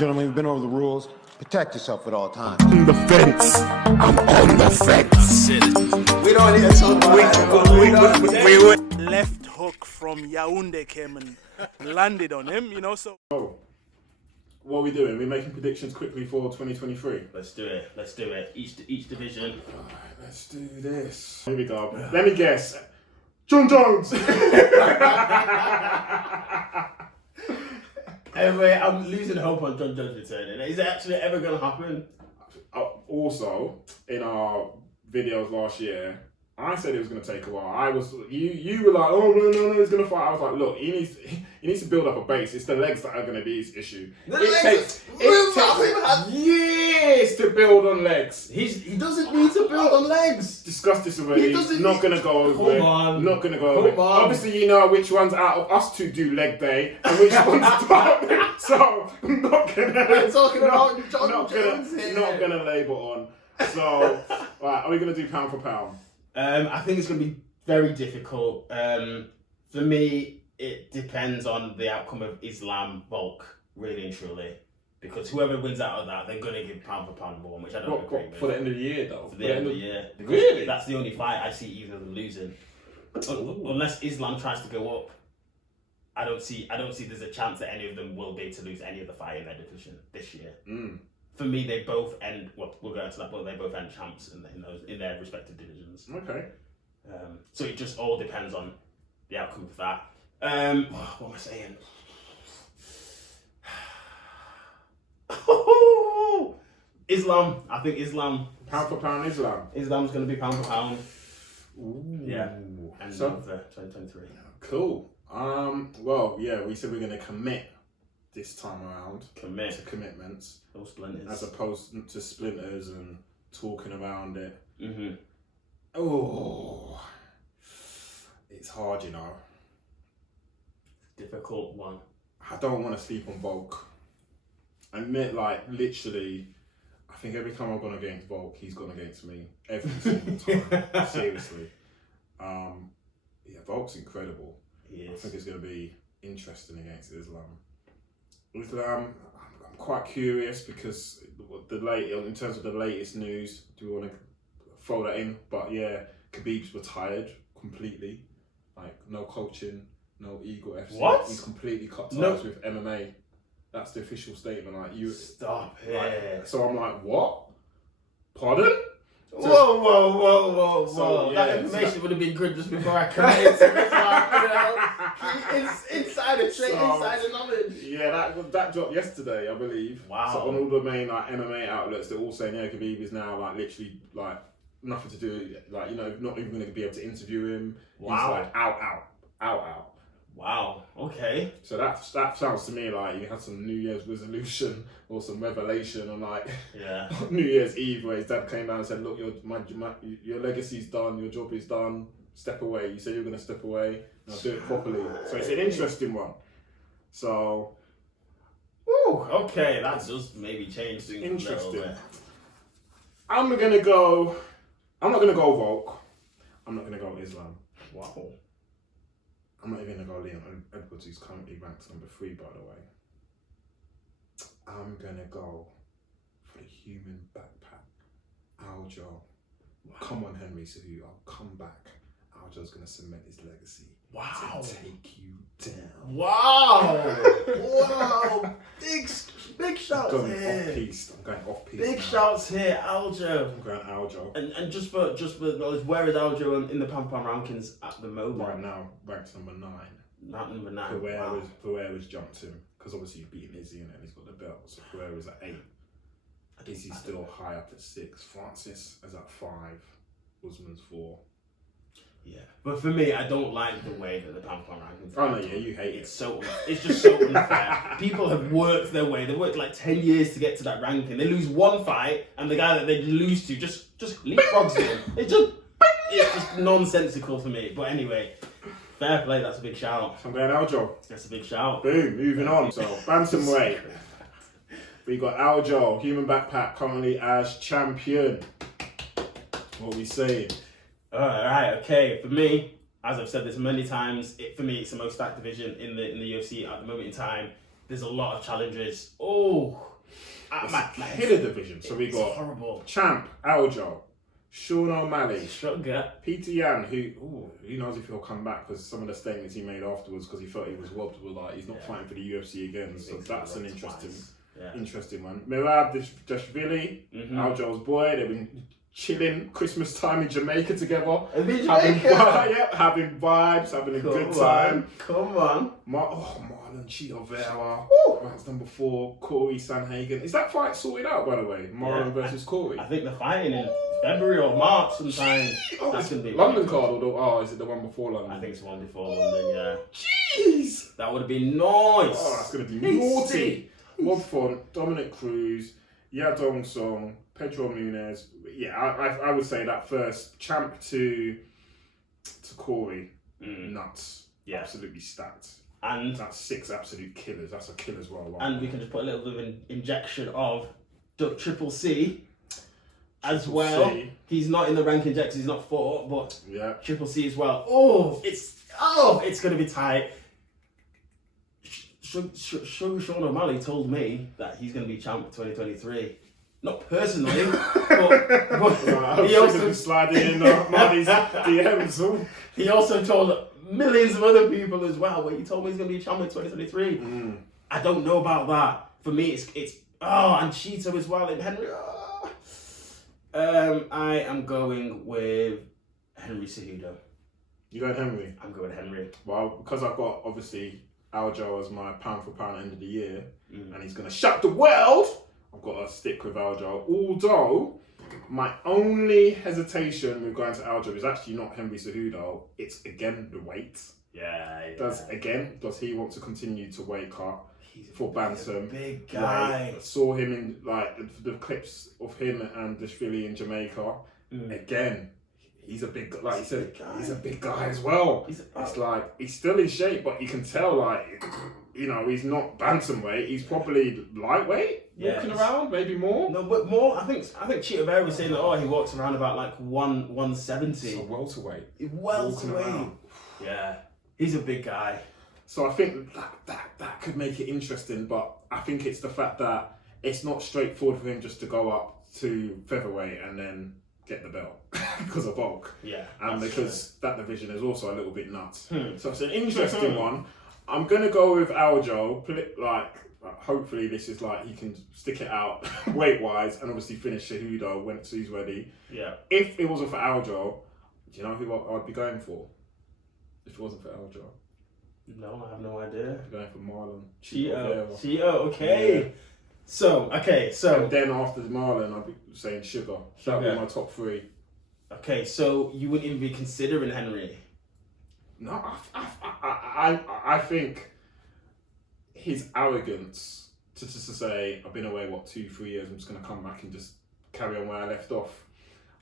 Gentlemen, we've been over the rules. Protect yourself at all times. On the fence. I'm on the fence. We don't need to talk about we left hook from Yaoundé came and landed on him, you know, so... Oh, what are we doing? We're making predictions quickly for 2023. Let's do it. Each division. Alright, let's do this. Here we go. Let me guess. John Jones! Anyway, I'm losing hope on John Jones returning. Is it actually ever going to happen? Also, in our videos last year, I said it was going to take a while. You were like, oh no, he's going to fight. I was like, look, he needs to build up a base. It's the legs that are going to be his issue. It takes years to build on legs. He doesn't need to build on legs. Discuss this already. Not going to go over it. Not going to go over it. Obviously, you know which ones out of us two do leg day and which ones don't. So I'm not going to. We're talking about John Jones here. Not going to label on. So, right, are we going to do pound for pound? I think it's going to be very difficult. For me, it depends on the outcome of Islam Volk, really and truly. Because whoever wins out of that, they're going to give pound for pound more, which I don't agree with. For the end of the year, though? For the end of the year. Really? That's the only fight I see either of them losing. Unless Islam tries to go up, I don't see there's a chance that any of them will be able to lose any of the fight in their division this year. For me, they both end. Well, we'll go into that, but they both end champs in their respective divisions. Okay. So it just all depends on the outcome of that. What am I saying? Islam. I think Islam. Pound for pound, Islam. Islam's going to be pound for pound. Ooh. Yeah. And so 2023. Cool. Well, yeah, we said we're going to commit this time around. Commit to commitments. No splinters. As opposed to splinters and talking around it. Mm-hmm. Oh, it's hard, you know. Difficult one. I don't want to sleep on Volk. I admit, like, literally, I think every time I've gone against Volk, he's gone against me. Every single time. Seriously. Yeah, Volk's incredible. He is. I think it's going to be interesting against Islam. I'm quite curious because in terms of the latest news, do we want to throw that in? But yeah, Khabib's retired completely. Like, no coaching, no Eagle FC. What? He's completely cut ties with MMA. That's the official statement. Like, you stop it. Like, so I'm like, what? Pardon? Whoa. So, yeah, that information would have been good just before I committed to this one. Insider knowledge. Yeah, that dropped yesterday, I believe. Wow. So on all the main like MMA outlets, they're all saying, yeah, Khabib is now like literally like nothing to do, like, you know, not even going to be able to interview him. Wow. He's like out. Wow. Okay. So that sounds to me like you had some New Year's resolution or some revelation on like New Year's Eve where his dad came down and said, look, your legacy's done, your job is done, step away. You said you're going to step away, and I'll do it properly. So it's an interesting one. So, okay, that does maybe change things. Interesting. I'm not gonna go Volk. I'm not gonna go Islam. Wow. I'm not even gonna go Leon Edwards, who's currently ranked number 3, by the way. I'm gonna go for the human backpack, Aljo. Wow. Come on, Henry Cejudo, come back. Aljo's gonna cement his legacy. Wow. To take you down. Wow. Wow. Big shouts I'm here. I'm going off piece. Big now. shouts here, Aljo. I'm going Aljo. And just for knowledge, where is Aljo in the Pam rankings at the moment? Right now, ranked number 9. Not number 9. Pereira's jumped him because obviously he's beaten Izzy and he's got the belt. So Pereira's at 8. Izzy's still high up at 6. Francis is at 5. Usman's 4. Yeah, but for me, I don't like the way that the Pam rankings. Oh no, yeah, you hate it. It's just so unfair. People have worked their way. They've worked like 10 years to get to that ranking. They lose one fight, and the guy that they lose to just leapfrogs them. It's just nonsensical for me. But anyway, fair play. That's a big shout. I'm going Aljo. That's a big shout. Boom. Moving on. So bantamweight. We got Aljo, human backpack, currently as champion. What are we saying? Alright, okay. For me, as I've said this many times, for me it's the most stacked division in the UFC at the moment in time. There's a lot of challenges. Oh, It's killer division. So we it's got horrible. Champ, Aljo, Sean O'Malley, Shavkat. Peter Yan, who knows if he'll come back, because some of the statements he made afterwards, because he felt he was robbed, were like he's not fighting for the UFC again. So that's an interesting one. Merab Dashvili, Aljo's boy. They've been chilling Christmas time in Jamaica together. Having vibes, having a good time. Come on. Marlon Chito Vera. That's number 4. Corey Sanhagen. Is that fight sorted out, by the way? Marlon versus Corey. I think they're fighting in February or March sometime. That's gonna be London card, or is it the one before London? I think it's the one before London. Yeah. Jeez. That would have been nice. Oh, that's gonna be naughty. Rob Font, Dominic Cruz, Yadong Song, Pedro Munez. Yeah, I would say that first Champ to Corey, nuts. Yeah, absolutely stacked. And that's 6 absolute killers. That's a killer's well. And we can just put a little bit of an injection of Triple C as well. He's not in the ranking yet because he's not fought, but Triple C as well. It's gonna be tight. Sean O'Malley told me that he's going to be champ 2023. Not personally, but he also sliding in Marley's DMs. He also told millions of other people as well. But he told me he's going to be champ in 2023. I don't know about that. For me, it's and Cheeto as well and Henry. I am going with Henry Cejudo. You going Henry? I'm going Henry. Well, because I've got obviously Aljo as my pound for pound end of the year, and he's going to shut the world, I've got to stick with Aljo. Although, my only hesitation with going to Aljo is actually not Henry Cejudo, it's again the weight. Does he want to continue to weight cut for Bantam? Big guy. I saw him in the clips of him and Dashvili in Jamaica. Again, he's a big, like you said, he's a big guy as well. It's like, he's still in shape, but you can tell, he's not bantamweight. He's probably lightweight, walking around, maybe more. No, but more. I think Cheetah Bear was saying that, he walks around about 170. So welterweight. Welterweight. Yeah, he's a big guy. So I think that could make it interesting, but I think it's the fact that it's not straightforward for him just to go up to featherweight and then get the belt because of bulk. Yeah. And because that division is also a little bit nuts. So it's an interesting one. I'm going to go with Aljo. Hopefully this is he can stick it out weight-wise and obviously finish Cejudo when he's ready. Yeah. If it wasn't for Aljo, do you know who I'd be going for? If it wasn't for Aljo. No, I have no idea. I'm going for Marlon. Cheeto, okay. Yeah. So. And then after Marlon, I'd be saying Sugar. That would be my top 3. Okay, so you wouldn't even be considering Henry? No, I think his arrogance to say, I've been away, 2-3 years, I'm just going to come back and just carry on where I left off.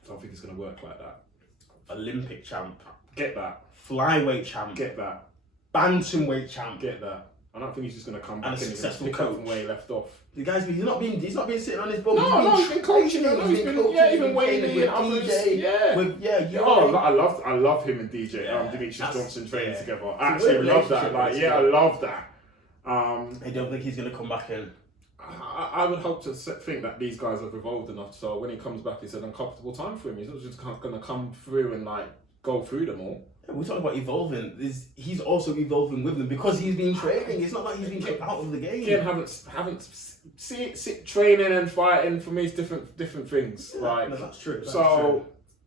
I don't think it's going to work like that. Olympic champ. Get that. Flyweight champ. Get that. Bantamweight champ. Get that. I don't think he's just going to come back and a successful pick up from where he left off. The guy's he's not been sitting on his bum. He's been coaching him. Even weighing in others. I love him and DJ. Demetrius Johnson training together. I actually love that. I love that. I don't think he's going to come back in. I would hope to think that these guys have evolved enough so when he comes back, it's an uncomfortable time for him. He's not just going to come through and go through them all. We're talking about evolving. He's also evolving with them because he's been training. It's not like he's been kicked out of the game. Again, haven't training and fighting for me is different things. No, that's true.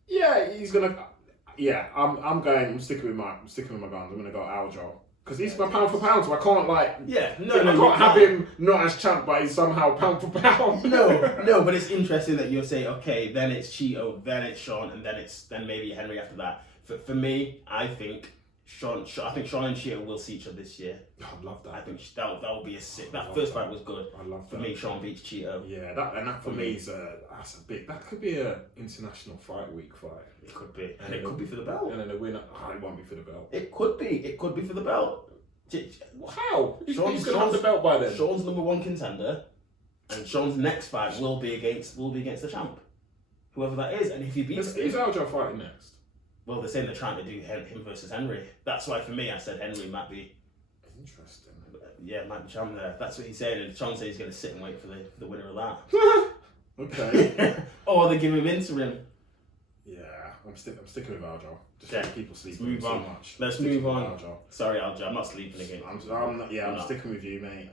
He's gonna. Yeah, I'm sticking with my guns. I'm gonna go Aljo because he's my pound for pound, so I can't I can't have him not as champ, but he's somehow pound for pound. No, but it's interesting that you're saying okay, then it's Cheeto, then it's Sean, and then maybe Henry after that. For me, I think Sean and Cheeto will see each other this year. I love that. I think that will be a sick. That first fight was good. I love that. For me, Sean beats Cheeto. Yeah, that for me is that's a big. That could be a international fight week fight. It could be, and it could be for the belt. And then the winner, it won't be for the belt. It could be for the belt. How? He's gonna have the belt by then. Sean's number 1 contender, and Sean's next fight will be against the champ, whoever that is. And if he beats him, who's Aljo fighting next? Well, they're trying to do him versus Henry. That's why for me, I said Henry might be interesting. yeah, might be champ there. That's what he's saying, and Sean says he's going to sit and wait for the winner of that. Okay. Or they give him interim. Yeah, I'm sticking with Aljo. Just Okay. people sleeping Move too on. much. Let's Sticking move with on. Aljo. Sorry, Aljo, I'm not sleeping again. I'm not. sticking with you, mate.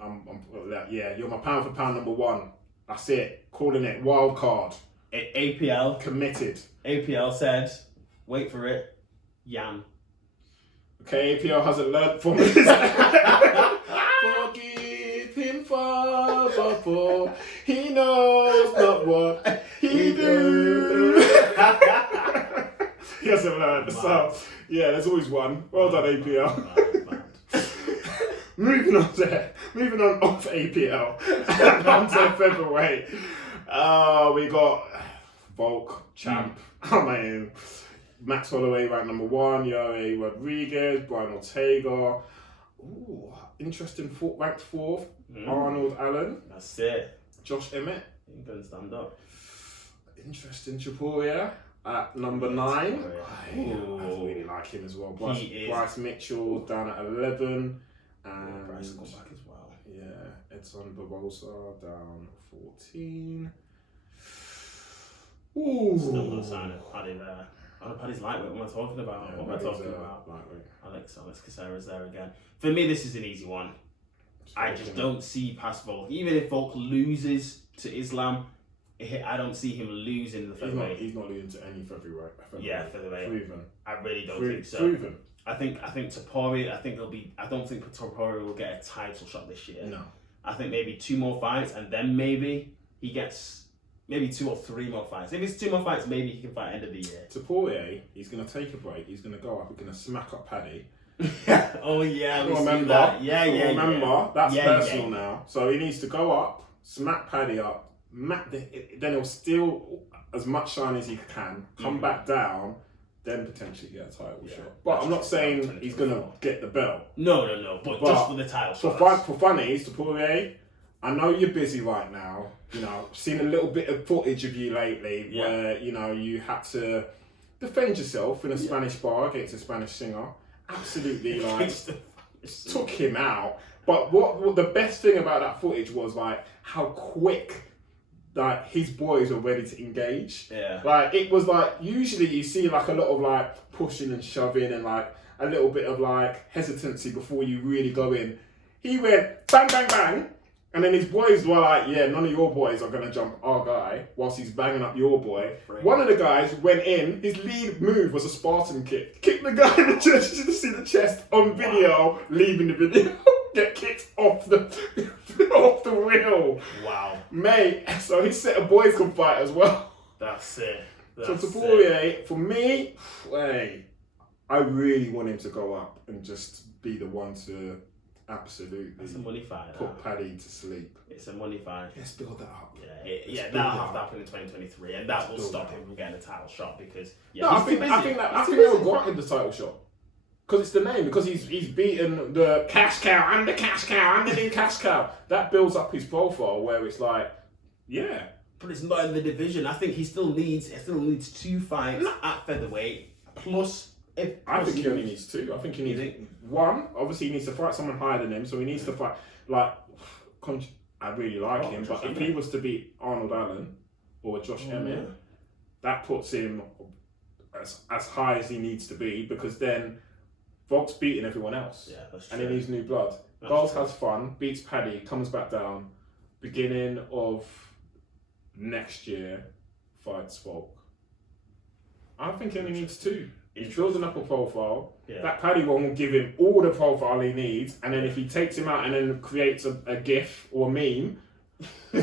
Yeah, you're my pound for pound number one. That's it. Calling it wild card. APL. Committed. APL said, wait for it, Jan. Okay, APL hasn't learned from his. Forgive him, Father, for he knows not what he do. He hasn't learned. So, yeah, there's always one. Well done, APL. Moving on off APL. On to featherweight. We got Volk, champ. Max Holloway ranked number 1. Yoel Rodriguez, Brian Ortega. Ooh, interesting. Ranked 4th. Arnold Allen. That's it. Josh Emmett. He can stand up. Interesting. Chiporia at number 9. I really like him as well. Bryce Mitchell down at 11. And Bryce got back as well. Yeah, Edson Barbosa down 14. Ooh. Still no sign of Paddy there. Paddy's lightweight. What am I talking about? Yeah, what am I talking about? Lightweight. Alex Caceres there again. For me, this is an easy one. I just don't see past Volk. Even if Volk loses to Islam, I don't see him losing the featherweight. He's not losing to any featherweight. Yeah, featherweight. Proven. I really don't think so. Proven. I think Topuria. I don't think Topuria will get a title shot this year. No. I think maybe 2 more fights, and then maybe he gets maybe 2 or 3 more fights. If it's 2 more fights, maybe he can fight end of the year. Topuria, he's going to take a break. He's going to go up. He's going to smack up Paddy. Oh yeah, we remember see that. Yeah. Remember, that's personal yeah. now. So he needs to go up, smack Paddy up. Then he'll steal as much shine as he can. Come back down. Then potentially get a title shot. But I'm not saying he's going to get the belt. No. But just for the title shot. For funnies, Topuria, I know you're busy right now. You know, I've seen a little bit of footage of you lately where, you know, you had to defend yourself in a Spanish bar against a Spanish singer. Absolutely, like, took him out. But what the best thing about that footage was, like, how quick, like, his boys were ready to engage. Yeah. Like, it was like, usually you see, like, a lot of, like, pushing and shoving and, like, a little bit of, like, hesitancy before you really go in. He went bang, bang, bang. And then his boys were like, yeah, none of your boys are going to jump our guy whilst he's banging up your boy. Right. One of the guys went in, his lead move was a Spartan kick. Kicked the guy in the chest, you just see the chest on video, leaving the video, get kicked off the wheel. Wow. Mate, so his set of boys can fight as well. That's it. So Topuria, for me, I really want him to go up and just be the one to absolutely it's a money fight, put Paddy to sleep. It's a money fight. Let's build that up. That'll have to happen in 2023, and that will stop him from getting a title shot because I think they'll got him the title shot because it's the name, because he's beaten the cash cow and the cash cow and the new cash cow. That builds up his profile where it's like, yeah. But it's not in the division. I think he still needs 2 fights at featherweight plus. I think he only needs 2. I think he needs 1. Obviously, he needs to fight someone higher than him, so he needs to fight. Like, I really like him, but if he was to beat Arnold Allen or Josh Emmett, that puts him as high as he needs to be, because then Volk's beating everyone else. Yeah, that's true. And he needs new blood. Giles has fun, beats Paddy, comes back down. Beginning of next year, fights Volk. I think he only needs 2. He's building up a profile. Yeah. That Paddy one will give him all the profile he needs, and then if he takes him out and then creates a GIF or a meme, then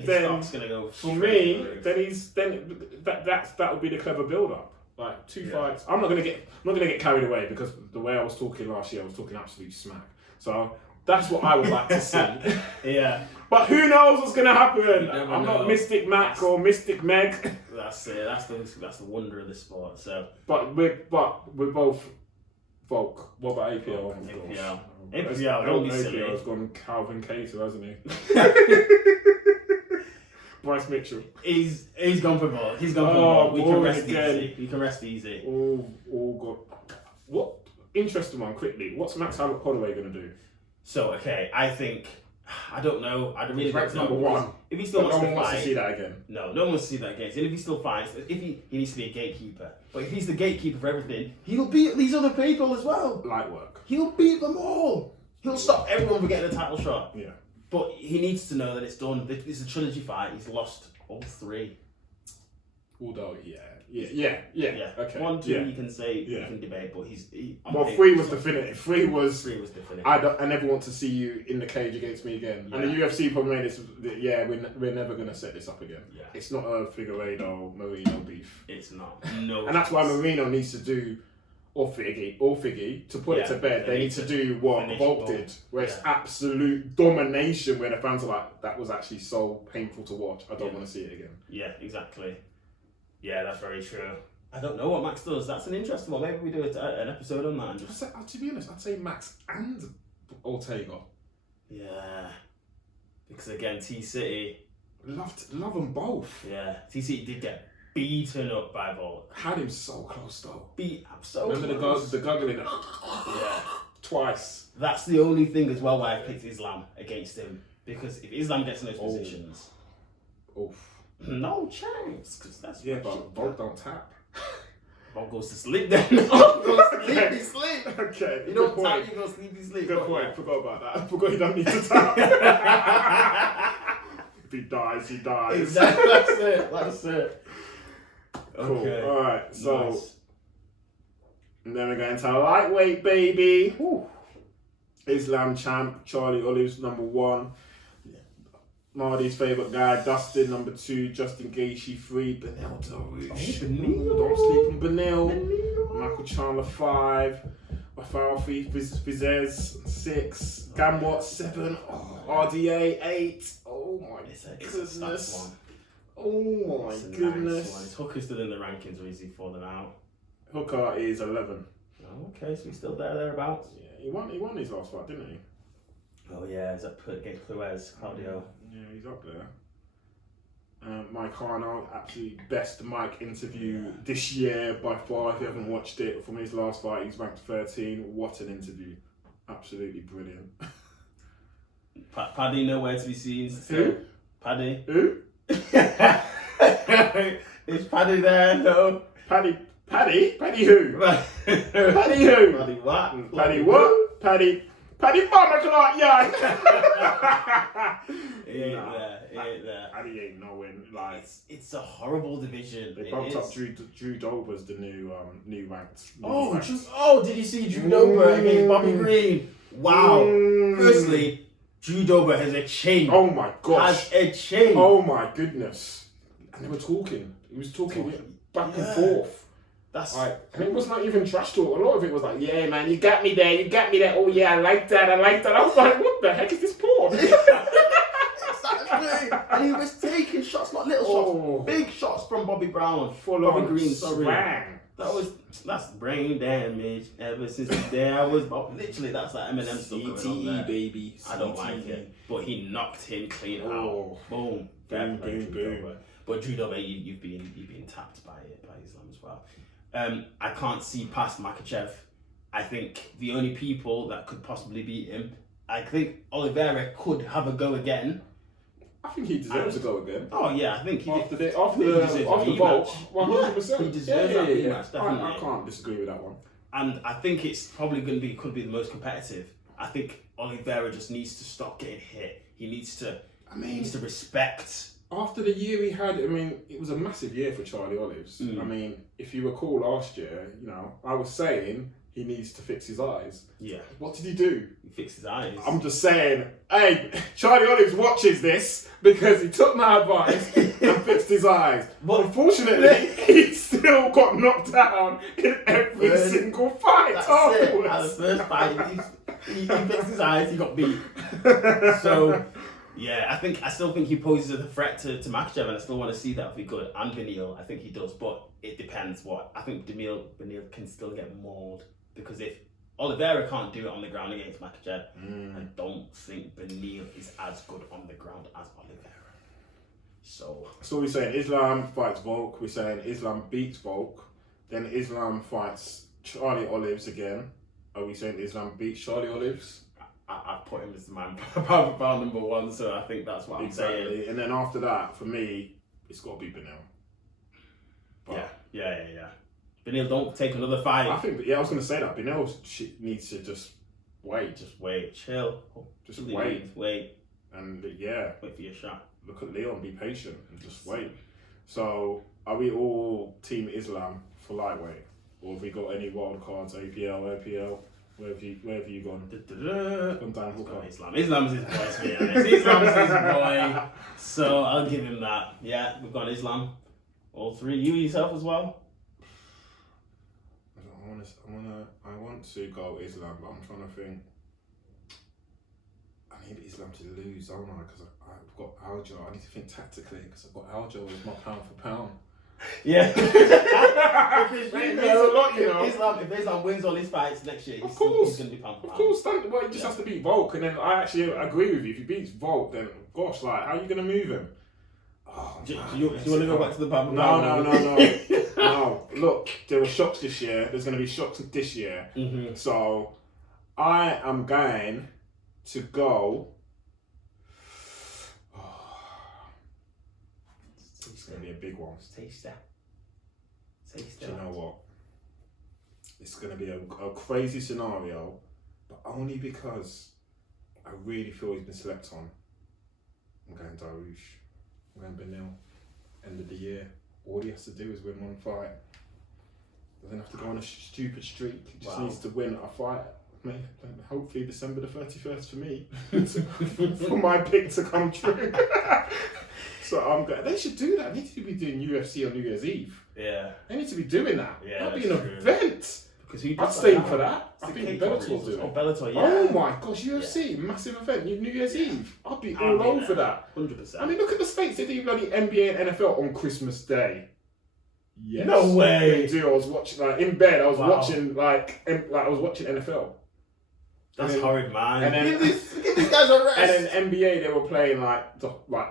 his stock's gonna go. For me, that would be the clever build up. Like 2 fights. I'm not gonna get carried away, because the way I was talking last year, I was talking absolute smack. So that's what I would like to see. Yeah. But who knows what's gonna happen? I'm not Mystic Mac or Mystic Meg. That's it. That's the wonder of the sport. So. But we're both Volk. What about APL? APL. Don't be silly. APL has gone Calvin Cater, hasn't he? Bryce Mitchell. He's gone for Volk. He's gone for Volk. We can rest easy. We can rest easy. All got. What interesting one quickly? What's Max Holloway gonna do? So okay, I think I don't know. I really Ranked don't know. number 1. If he still But wants no to one wants fight, to see that again. no one wants to see that again. And if he still fights, if he needs to be a gatekeeper. But if he's the gatekeeper for everything, he'll beat these other people as well. Light work. He'll beat them all. He'll stop everyone from getting a title shot. Yeah. But he needs to know that it's done. It's a trilogy fight. He's lost all 3. Although, yeah. Yeah. Okay. 1, 2, yeah. you can say, Yeah. you can debate, but he's... Well, 3 was definitive. 3 was... 3 was definitive. I never want to see you in the cage against me again. And the UFC probably made this... Yeah, we're never going to set this up again. Yeah. It's not a Figueiredo-Moreno beef. It's not. No. And that's why Moreno needs to do... Or Figgy, to put it to bed, they need to do what Volk did, where it's absolute domination, where the fans are like, that was actually so painful to watch. I don't want to see it again. Yeah, exactly. Yeah, that's very true. I don't know what Max does. That's an interesting one. Maybe we do an episode on that. And just... To be honest, I'd say Max and Ortega. Yeah. Because again, T-City... Love them both. Yeah. T-City did get beaten up by Volk. Had him so close though. Beat up so Remember close. the guggling? Yeah. Twice. That's the only thing as well why I picked Islam against him. Because if Islam gets in those positions... Oof. No chance. Because that's... Yeah, but Volk don't tap. Volk goes to sleep then. Volk goes to sleep, he sleep. Okay. You don't tap, you go sleep, you sleep. Good point. Forgot about that. I forgot you don't need to tap. If he dies, he dies. Exactly. That's it. Cool. Okay. Alright, so Nice. and then we're going to lightweight, baby. Islam champ, Charlie Olives number 1. Marty's favourite guy, Dustin number 2, Justin Gaethje 3, Benel Dariush. Don't sleep on Benel. Michael Chandler 5, Rafael Fizez 6, Gamrot 7, RDA 8. Oh my It's a goodness. tough one. Oh my It's a goodness. nice one. Is Hooker still in the rankings or is he falling out? Hooker is 11. Oh, okay, so he's still thereabouts. Yeah, he won his last fight, didn't he? Oh yeah, is that put against Clauez, Claudio? Yeah, he's up there. Mike Arnold, absolutely best Mike interview this year by far. If you haven't watched it, from his last fight, he's ranked 13. What an interview. Absolutely brilliant. Paddy nowhere to be seen. Who? Paddy. Who? Is Paddy there? No. Paddy who? Paddy who? Paddy what? Paddy what? Paddy Barnaclot, yeah. He ain't there. Paddy ain't nowhere. Like, It's a horrible division. they bumped up Drew Dober's the new ranked. Did you see Drew Dober against Bobby Green? Wow. Firstly, Drew Dober has a chain. Oh my gosh. Has a chain. Oh my goodness. And they were talking. He was talking back and forth. That's And it was not even trash talk. A lot of it was like, yeah, man, you got me there. Oh yeah, I like that. I was like, what the heck is this porn? exactly. And he was taking shots, not little shots, big shots from Bobby Brown. Bobby Green, sorry. Swang. That's brain damage ever since the day I was literally that's like Eminem stuff going on CTE, there. baby. I don't like it. But he knocked him clean Oh. out. Boom. Boom, Fair play, boom, Drew boom. Dober. But Drew Dober, you've been tapped by Islam as well. I can't see past Makhachev. I think the only people that could possibly beat him, I think Oliveira could have a go again. I think he deserves to go again. Oh yeah, I think he After did. the vote, 100%. He deserves that rematch, definitely. I can't disagree with that one. And I think it's probably could be the most competitive. I think Oliveira just needs to stop getting hit. He needs to respect. After the year he had, it was a massive year for Charlie Olives. If you recall last year, I was saying he needs to fix his eyes. Yeah. What did he do? He fixed his eyes. I'm just saying, hey, Charlie Olives watches this because he took my advice and fixed his eyes. But unfortunately, he still got knocked down in every single fight afterwards. At the first fight, he fixed his eyes, he got beat. So, yeah, I still think he poses as a threat to Makhachev, and I still want to see that if he could. And Beneil, I think he does, but it depends what. I think Beneil can still get mauled, because if Oliveira can't do it on the ground against Makhachev, I don't think Beneil is as good on the ground as Oliveira. So we're saying Islam fights Volk, we're saying Islam beats Volk, then Islam fights Charlie Olives again. Are we saying Islam beats Charlie Olives? I put him as my pound for pound number one, so I think that's what I'm saying. And then after that, for me, it's got to be Benil. Yeah. Benil, don't take another fight. I think, I was going to say that. Benil needs to just wait. Just wait, chill. Just wait. Wait. And Wait for your shot. Look at Leon, be patient and just wait. So, are we all Team Islam for lightweight? Or have we got any wild cards, APL, APL? Where have you gone? Gone down hooker. Islam's his boy, to be honest. Islam's his boy. So I'll give him that. Yeah, we've got Islam. All three. You yourself as well? I want to go Islam, but I'm trying to think. I need Islam to lose, don't I? Because I've got Aljo. I need to think tactically because I've got Aljo as my pound for pound. Yeah. Because a lot, If Islam wins all his fights next year, he's going to be pound for pound. Of course, he just has to beat Volk, and then I actually agree with you. If he beats Volk, then gosh, like, how are you going to move him? Oh, do you want to go back to the pound for No. pound? No. Look, there were shocks this year. There's going to be shocks this year. Mm-hmm. So, I am going to go. It's going to be a big one. Taste that. Do you know what? It's going to be a crazy scenario, but only because I really feel he's been slept on. I'm going Darush. I'm going Benil. End of the year. All he has to do is win one fight. Doesn't have to go on a stupid streak. He just needs to win a fight. Hopefully December the 31st for me. For my pick to come true. So I'm going. They should do that. They need to be doing UFC on New Year's Eve. Yeah. They need to be doing that. Yeah, that'd be an event. Because I'd stay in for that. I think Bellator Bellator do it. Oh, Bellator, yeah. Oh my gosh, UFC, massive event, New Year's Eve. I'd be all over that. 100%. I mean, look at the States. They do bloody NBA and NFL on Christmas Day. Yes. No way. They do. I was watching, in bed, I was watching, I was watching NFL. That's horrid, man. And then, give these guys a rest. And then NBA, they were playing like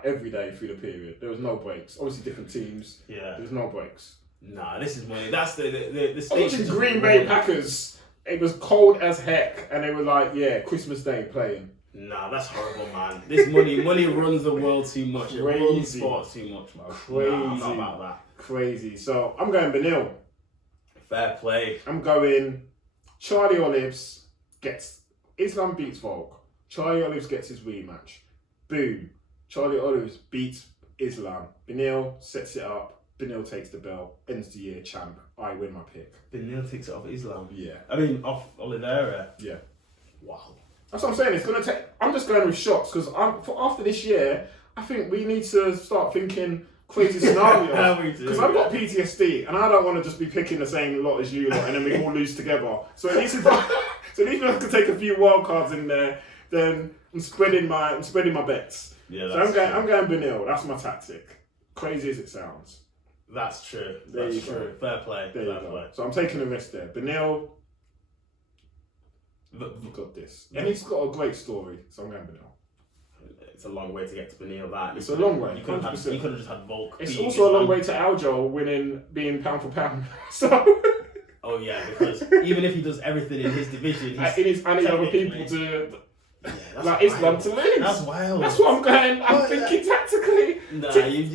every day through the period. There was no breaks. Obviously, different teams. Yeah. There was no breaks. Nah, this is money. That's the I was stage. watching Green Bay Packers. It was cold as heck, and they were like, Christmas Day playing. Nah, that's horrible, man. This money runs the world too much. It runs sports too much, man. Crazy. Nah, I'm not about that. Crazy. So I'm going Benil. Fair play. I'm going Charlie Olives gets Islam beats Volk. Charlie Olives gets his rematch. Boom. Charlie Olives beats Islam. Benil sets it up. Benil takes the belt. Ends the year champ. I win my pick. Benil takes it off Islam. Yeah. I mean, off Oliveira. Yeah. Wow. That's what I'm saying. It's gonna take. I'm just going with shots because after this year, I think we need to start thinking crazy scenarios. Because I've got PTSD and I don't want to just be picking the same lot as you lot and then we all lose together. So at least if I can take a few wild cards in there, then I'm spreading my bets. Yeah. So I'm going Benil. That's my tactic. Crazy as it sounds. That's true. There you true. go. Fair play. There you go. So I'm taking the risk there. Benil. Look at this. And he's got a great story. So I'm going Benil. It's a long way to get to Benil. That it's a long way. You could have just had Volk. It's also a long way to Aljo being pound for pound. So. Oh yeah, because even if he does everything in his division, I need other people to. Yeah, Islam to lose. That's wild. That's what I'm going. I'm thinking tactically. Nah,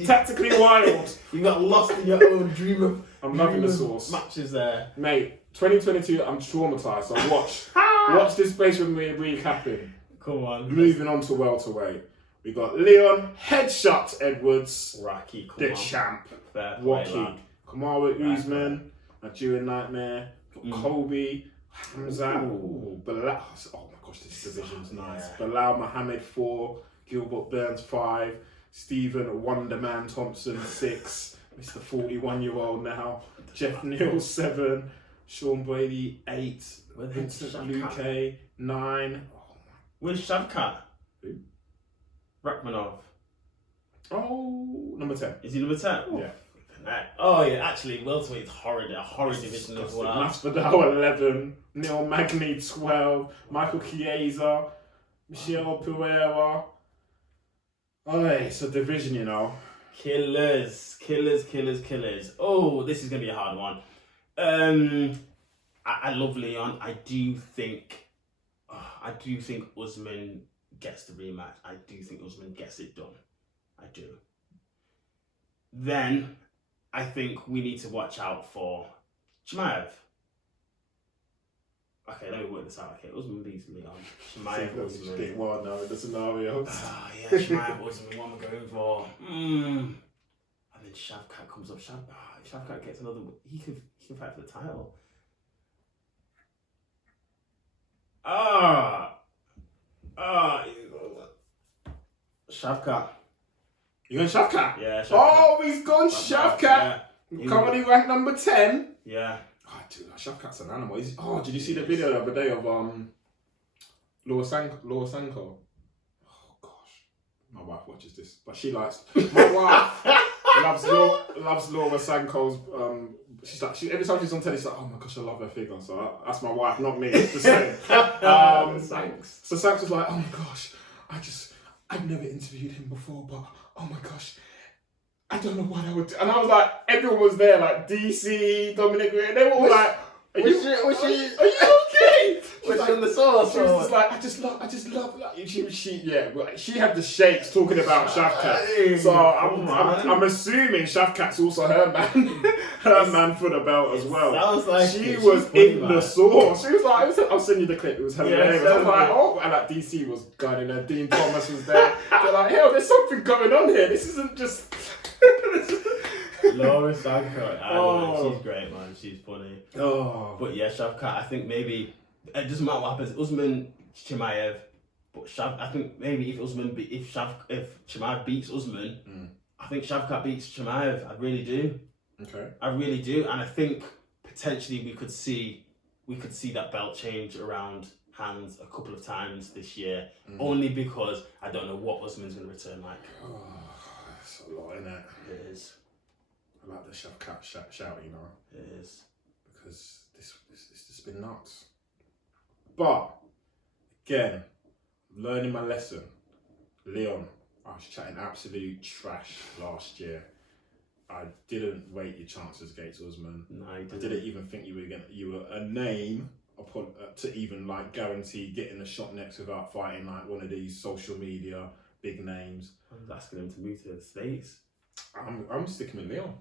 tactically wild. You got lost in your own dream of. I'm loving the sauce. Matches there, mate. 2022. I'm traumatized. So watch this space when we're recapping. Come on. Moving on to welterweight. We got Leon Headshot Edwards, Rocky, the champ. Rocky, Kamaru Usman, Nigerian Nightmare. Kobe, Hamza. Bilal. Oh my gosh, this division's nice. Yeah. Bilal Muhammad 4, Gilbert Burns 5, Stephen Wonderman Thompson 6, Mr. 41-year-old now, Jeff Neal 7, Sean Brady 8, Vincent Luque 9. Where's Shavkat? Who? Rachmanov. Oh, number 10. Is he number 10? Yeah. Oh yeah, actually, welterweight's horrid. A horrid division as well. Masvidal 11, Neil Magny 12, Michael Chiesa, Michelle Pereira. Oh, it's a division, you know. Killers. Oh, this is gonna be a hard one. I love Leon. I do think. I do think Usman gets the rematch. I do think Usman gets it done. I do. Then I think we need to watch out for Chimaev. Okay, let me work this out. Okay, Usman beats Leon. Chimaev, Usman. Get wild now in the scenarios. Yeah, Chimaev, Usman, what am I going for? And then Shavkat comes up. If Shavkat gets another, he can fight for the title. Shavkat. You going Shavkat? Yeah, Shavkat. Oh, he's gone Shavkat. Yeah. Currently ranked number 10. Yeah. Oh, dude, Shavkat's an animal. Did you see the video the other day of Laura Sanko? Oh gosh, my wife watches this, but she likes. My wife loves Laura Sanko's. She's like, every time she's on telly, she's like, oh my gosh, I love her figure. So that's my wife, not me. Just saying. Thanks. So Sanks was like, oh my gosh, I've never interviewed him before, but oh my gosh, I don't know what I would do. And I was like, everyone was there, like DC, Dominic, and they were all like, are you okay? Was she on the sauce? She was just like, I just love, like, she had the shakes talking about Shavkat. So I'm assuming Shavkat's also her man for the belt as well. Sounds like she was in the sauce. She was like, I'll send you the clip, it was hilarious. I was like, oh, and like DC was guiding her, Dean Thomas was there. They're like, hell, there's something going on here. This isn't just... Laura Shavkat, she's great, man. She's funny. Oh, but yeah, Shavkat. I think maybe it doesn't matter what happens. Usman, Chimaev, but I think maybe if Chimaev beats Usman, I think Shavkat beats Chimaev. I really do. Okay. I really do, and I think potentially we could see that belt change around hands a couple of times this year, only because I don't know what Usman's going to return like. Oh, that's a lot, isn't it? It is. I like the Shavkat shout, you know. It is. Because this has been nuts. But, again, learning my lesson. Leon, I was chatting absolute trash last year. I didn't rate your chances against Usman. No, I didn't even think you were a name upon to even like guarantee getting a shot next without fighting like one of these social media big names. I was asking him to move to the States. I'm sticking with Leon.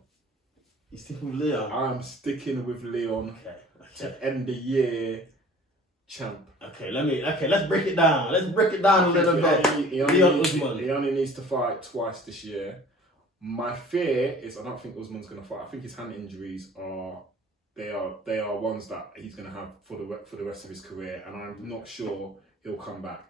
You sticking with Leon? I'm sticking with Leon. Okay. To end the year champ. Okay, let's break it down. Let's break it down a little bit. He only needs to fight twice this year. My fear is I don't think Usman's gonna fight. I think his hand injuries are ones that he's gonna have for the rest of his career, and I'm not sure he'll come back.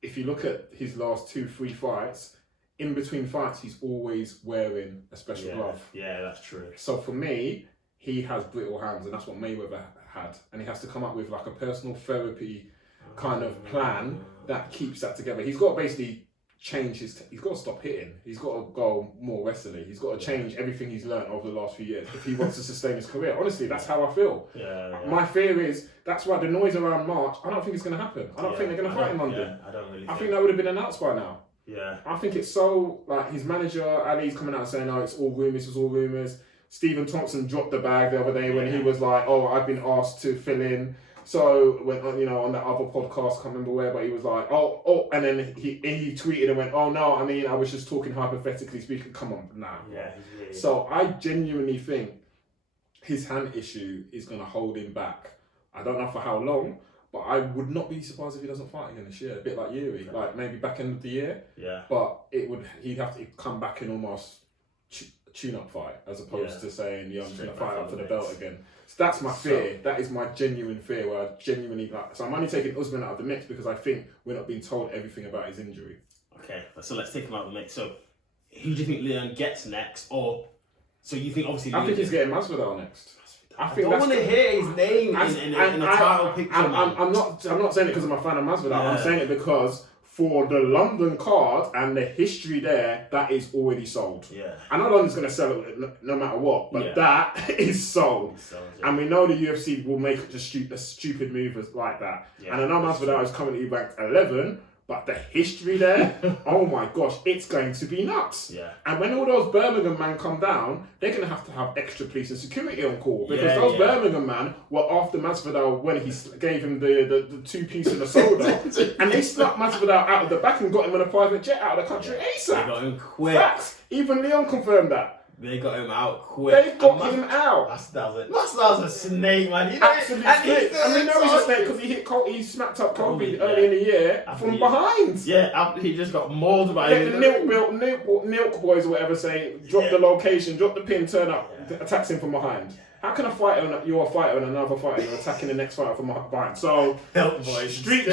If you look at his last 2-3 fights, in between fights he's always wearing a special glove. Yeah, that's true. So for me, he has brittle hands, and that's what Mayweather had, and he has to come up with like a personal therapy kind of plan that keeps that together. He's got to basically change he's got to stop hitting. He's got to go more wrestling. He's got to change everything he's learned over the last few years if he wants to sustain his career. Honestly, that's how I feel. Yeah. My fear is that's why the noise around March, I don't think it's going to happen. I don't think they're going to fight in London. Yeah, I don't really I think that would have been announced by now. Yeah. I think it's so, like, his manager, Ali's coming out and saying, oh, it's all rumours. Stephen Thompson dropped the bag the other day when he was like, oh, I've been asked to fill in. So when on that other podcast, can't remember where, but he was like, oh, and then he tweeted and went, oh no, I mean, I was just talking hypothetically speaking. Come on, nah. Yeah. So I genuinely think his hand issue is going to hold him back. I don't know for how long, but I would not be surprised if he doesn't fight again this year. A bit like Yuri, like maybe back end of the year. Yeah. But he'd have to come back and almost tune-up fight as opposed to saying, yeah, I'm going to fight up for the belt again. So that's my fear. That is my genuine fear where I genuinely like. So I'm only taking Usman out of the mix because I think we're not being told everything about his injury. Okay, so let's take him out of the mix. So who do you think Leon gets next? Or so you think obviously I think he's getting Masvidal next. I don't want to hear his name in a title picture. I'm not saying it because I'm a fan of Masvidal. Yeah. I'm saying it because for the London card and the history there, that is already sold. Yeah. I know London's going to sell it no matter what, but that is sold. And we know the UFC will make a stupid move like that. Yeah. And I know Masvidal is currently ranked 11, But the history there, oh my gosh, it's going to be nuts. Yeah. And when all those Birmingham men come down, they're going to have extra police and security on call. Because those Birmingham men were after Masvidal when he gave him the 2-piece and a soda. And they snuck Masvidal out of the back and got him on a private jet out of the country ASAP. They got him quick. Facts. Even Leon confirmed that. They got him out quick. They got him out. Masvidal's a snake, man. You know, Absolute snake. And we know he's a snake because he smacked up Kobe early in the year from behind. Yeah, after he just got mauled by him. The Nilk boys or whatever say, drop the location, drop the pin, turn up, attacks him from behind. How can you're a fighter and another fighter, you're attacking the next fighter from behind? So, Street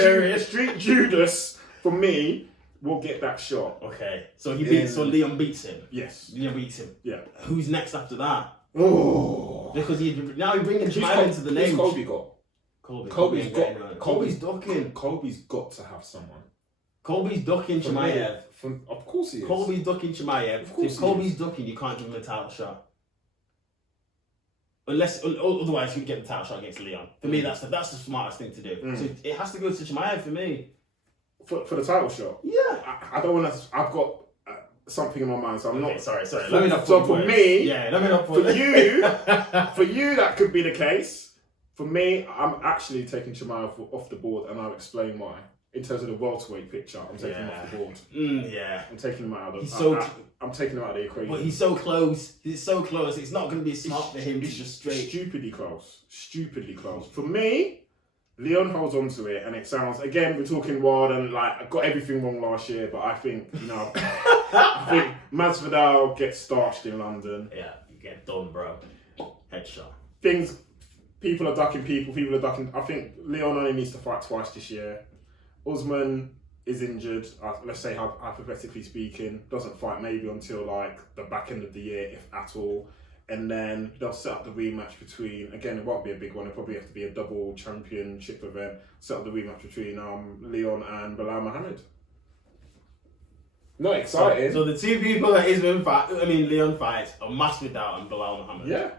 Judas, for me, will get that shot. Okay, so Leon beats him. Yes. Leon beats him. Yeah. Who's next after that? Oh. Because now you're bringing Chimaev into the name. Who's Kobe got? Kobe's ducking. Kobe's got to have someone. Kobe's ducking Chimaev. Of course he is. Kobe's ducking Chimaev. If Kobe's ducking, you can't give him a title shot. Otherwise, he'd get the title shot against Leon. For me, that's the smartest thing to do. So it has to go to Chimaev for me. For the title shot? Yeah. I don't want to. I've got something in my mind, so I'm not. Sorry. Let me not. So for me, let me not. For you, that could be the case. For me, I'm actually taking Chimaev off the board, and I'll explain why. In terms of the welterweight picture, I'm taking him off the board. I'm taking him out of the. I'm taking him out of the equation. But he's so close. He's so close. It's not going to be smart for him to just straight. Stupidly close. For me. Leon holds on to it, and it sounds, again, we're talking wild, and I got everything wrong last year, but I think, I think Masvidal gets starched in London. Yeah, you get done, bro. Headshot. People are ducking. I think Leon only needs to fight twice this year. Usman is injured, let's say hypothetically speaking, doesn't fight maybe until the back end of the year, if at all. And then they'll set up the rematch between, again, it won't be a big one, it'll probably have to be a double championship event, set up the rematch between Leon and Bilal Muhammad. Not excited. So the two people that Leon fights are Masvidal and Bilal Muhammad. Yeah.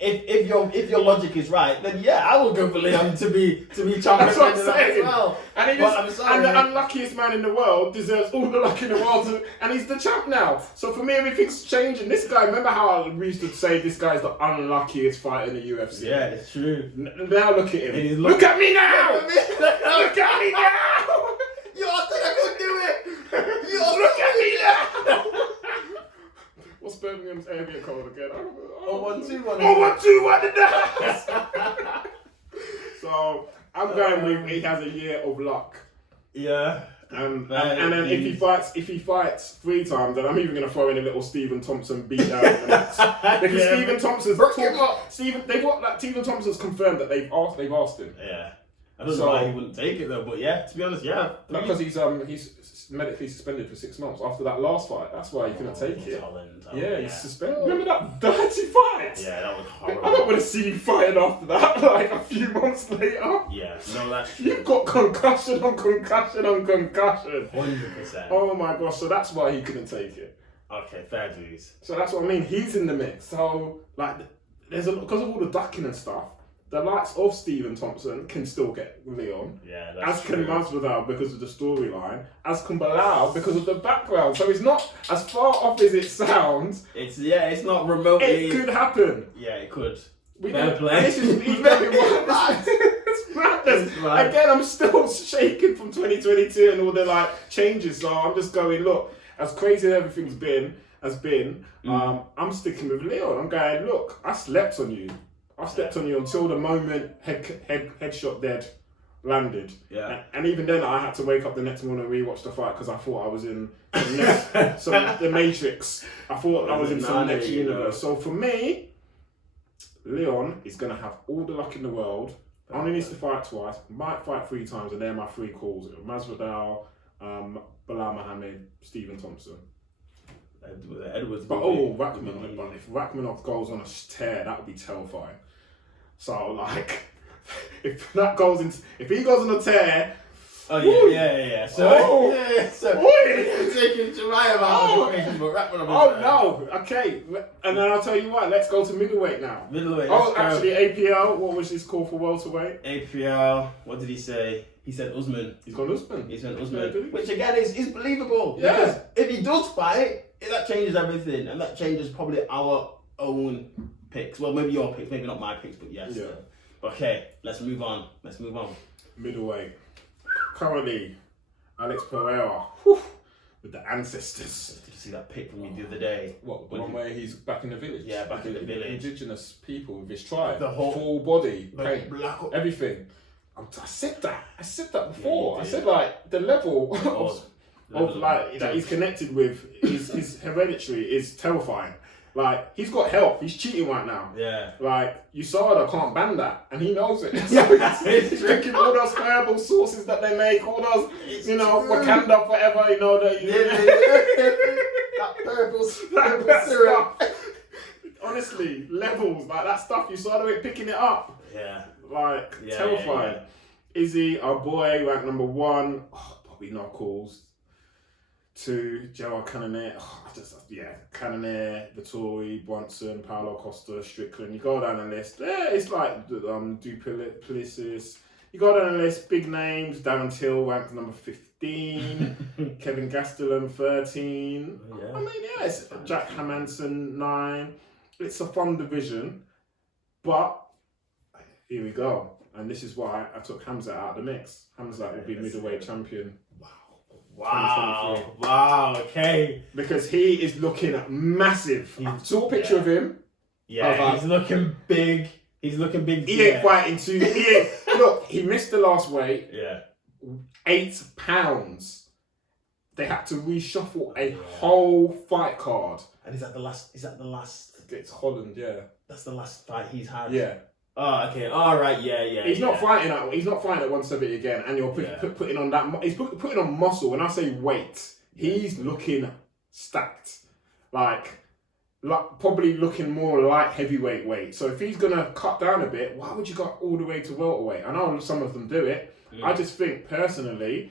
If your logic is right, then I will go for Leon to be champion. That's what I'm saying. As well. And the unluckiest man in the world deserves all the luck in the world, and he's the champ now. So for me, everything's changing. This guy, remember how we used to say this guy's the unluckiest fighter in the UFC? Yeah, it's true. Now look at him. Look at me now! Look at me now! Yo, I think I could do it! Yo, look at me now! What's Birmingham's area code again? 0121. 0121 in the house! So, I'm going with he has a year of luck. Yeah. And then if he fights 3 times, then I'm even going to throw in a little Stephen Thompson beat down in the mix. Because Stephen Thompson's Stephen Thompson's confirmed that they've asked him. Yeah. I don't know why he wouldn't take it though, but to be honest, because he's medically suspended for 6 months after that last fight. That's why he couldn't take it. He's suspended. Remember that dirty fight? Yeah, that was horrible. I don't want to see you fighting after that, a few months later. Yeah, no, that's true. You've got concussion on concussion on concussion. 100%. Oh my gosh, so that's why he couldn't take it. Okay, fair dues. So that's what I mean. He's in the mix. So there's because of all the ducking and stuff. The likes of Stephen Thompson can still get Leon. Yeah, that's true. As can Masvidal because of the storyline. As can Bilal because of the background. So it's not as far off as it sounds. It's not remotely. It could happen. Yeah, it could. Fair play. This is me going It's madness. Again, I'm still shaking from 2022 and all the changes. So I'm just going, look, as crazy as everything's been, I'm sticking with Leon. I'm going, look, I slept on you. I stepped on you until the moment headshot dead landed. Yeah. And even then, I had to wake up the next morning and rewatch the fight because I thought I was in the Matrix. I thought I was in some next universe. So for me, Leon is going to have all the luck in the world. Only needs to fight twice. Might fight 3 times, and they're my 3 calls: Masvidal, Bilal Muhammad, Stephen Thompson. Edwards. But Rakhmonov. But if Rakhmonov goes on a tear, that would be terrifying. So if he goes on a tear, Oh yeah. So We're taking Chimaev out of the equation, but Ratman no. Okay. And then I'll tell you what. Let's go to middleweight now. Middleweight. Actually, APL. What was his call for welterweight? APL. What did he say? He said Usman. He's gone Usman. He said Usman, Yeah, which again is believable. Yeah. Because if he does fight, that changes everything, and that changes probably our own picks. Well, maybe your picks, maybe not my picks, but yes. Yeah. Okay, let's move on. Middleweight. Currently, Alex Pereira. Whew, with the ancestors. Did you see that pic from me the other day? What, the one where he's back in the village? Yeah, back in the village. Indigenous people with his tribe. The whole- full body, Like, paint, black- everything. I said that. I said that before. Yeah, I you said did. like the level of like that judge. he's connected with his hereditary is terrifying. Like he's got help. He's cheating right now. Yeah. Like USADA can't ban that, and he knows it. So he's drinking all those herbal sauces that they make, all those Wakanda forever. that purple that syrup. stuff. Honestly, levels like that stuff. USADA ain't picking it up. Yeah. Like terrifying. Izzy, our boy, ranked number 1. Bobby Knuckles. 2, Gerald Cannonier. Cannonier, Vittori, Brunson, Paulo Costa, Strickland. You go down the list. Yeah, it's like Duplessis. You go down the list, big names. Darren Till ranked number 15. Kevin Gastelum 13. Yeah. I mean, it's Jack Hermanson 9. It's a fun division, but here we go. And this is why I took Hamzat out of the mix. Hamzat will be middleweight champion. Wow. Okay. Because he is looking massive. I saw a picture of him. Yeah, he's looking big. He ain't fighting too. Look, he missed the last weight. Yeah. 8 pounds. They had to reshuffle a whole fight card. And is that the last? It's Holland, yeah. That's the last fight he's had. Yeah. Oh, okay. All right. Yeah. He's not fighting at 170 again, and you're putting on that. He's putting on muscle. When I say weight, he's looking stacked, like probably looking more light heavyweight weight. So if he's gonna cut down a bit, why would you go all the way to welterweight? I know some of them do it. I just think personally,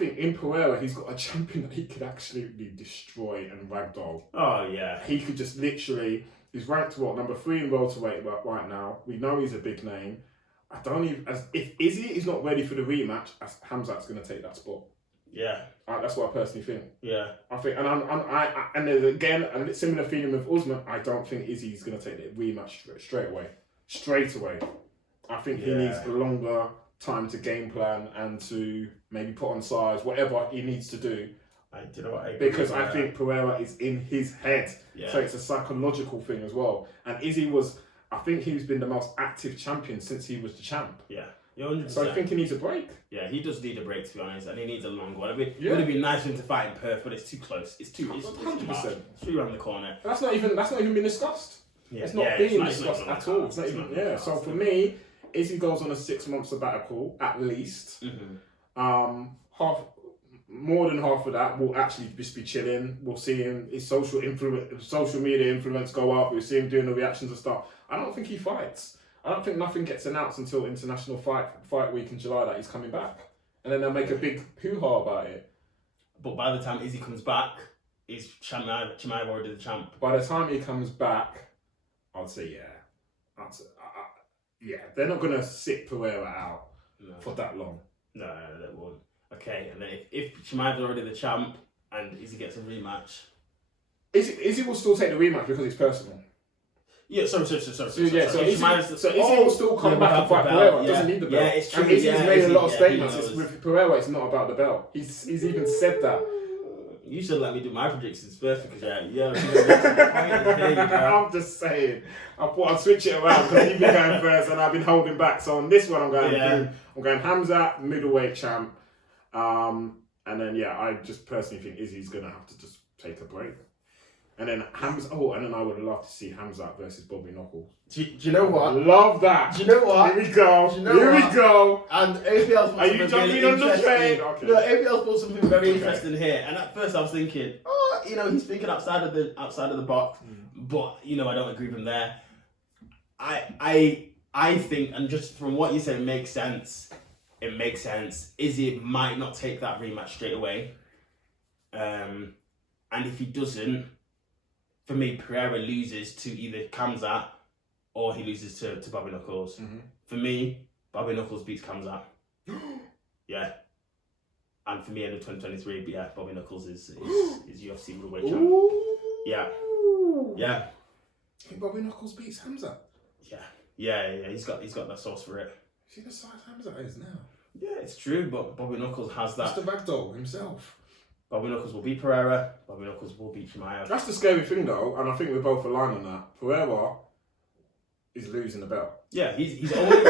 in Pereira he's got a champion that he could absolutely destroy and ragdoll. Oh yeah. He could just literally. He's ranked number 3 in welterweight right now. We know he's a big name. I don't even if Izzy is not ready for the rematch, Hamzat's going to take that spot. Yeah. That's what I personally think. Yeah. I think, and there's again a similar feeling with Usman. I don't think Izzy's going to take the rematch straight away. I think he needs a longer time to game plan and to maybe put on size, whatever he needs to do. Because I think Pereira is in his head. Yeah. So it's a psychological thing as well. And Izzy I think he's been the most active champion since he was the champ. Yeah. 100%. So I think he needs a break. Yeah, he does need a break, to be honest, and he needs a long one. It would have been nice for him to fight in Perth, but it's too close. It's 100%. It's too around the corner. That's not even been discussed. Yeah. It's not being discussed at all. It's not even. So for me, Izzy goes on a 6-month sabbatical at least. Mm-hmm. More than half of that will actually just be chilling. We'll see him, his social media influence go up. We'll see him doing the reactions and stuff. I don't think he fights. I don't think nothing gets announced until International Fight Week in July that he's coming back. And then they'll make a big hoo-ha about it. But by the time Izzy comes back, is Chimaev already the champ? By the time he comes back, I'd say they're not going to sit Pereira out for that long. No, they won't. Okay, and then if Chimaev's already the champ and Izzy gets a rematch... Izzy will still take the rematch because it's personal. Yeah, sorry. So Izzy will still come back and fight Pereira. Doesn't need the belt. Yeah, it's true. And Izzy's made a lot of statements. With Pereira, it's not about the belt. He's even said that. You should let me do my predictions first because I'm just saying. I thought I'd switch it around because you've been going first and I've been holding back. So on this one, I'm going Hamzat, middleweight champ. And then I just personally think Izzy's gonna have to just take a break. And then and then I would love to see Hamzat versus Bobby Knuckles. Do you know what? Love that. Do you know what? Here we go. Here we go. And APL's Are you jumping on the train? Okay. No, APL's put something very interesting here. And at first I was thinking, he's thinking outside of the box. But I don't agree with him there. I think, and just from what you said, it makes sense. it makes sense. Izzy might not take that rematch straight away. And if he doesn't, for me, Pereira loses to either Khamzat or he loses to Bobby Knuckles. For me, Bobby Knuckles beats Khamzat. Yeah. And for me, end of 2023, but yeah, Bobby Knuckles is UFC middleweight champ. Yeah. Yeah. I think Bobby Knuckles beats Khamzat. Yeah. He's got that sauce for it. See the size Khamzat is now. Yeah, it's true, but Bobby Knuckles has that. Mr. Ragdoll himself. Bobby Knuckles will beat Pereira. Bobby Knuckles will beat Chimaev. That's the scary thing, though, and I think we're both aligned on that. Pereira is losing the belt. Yeah, he's only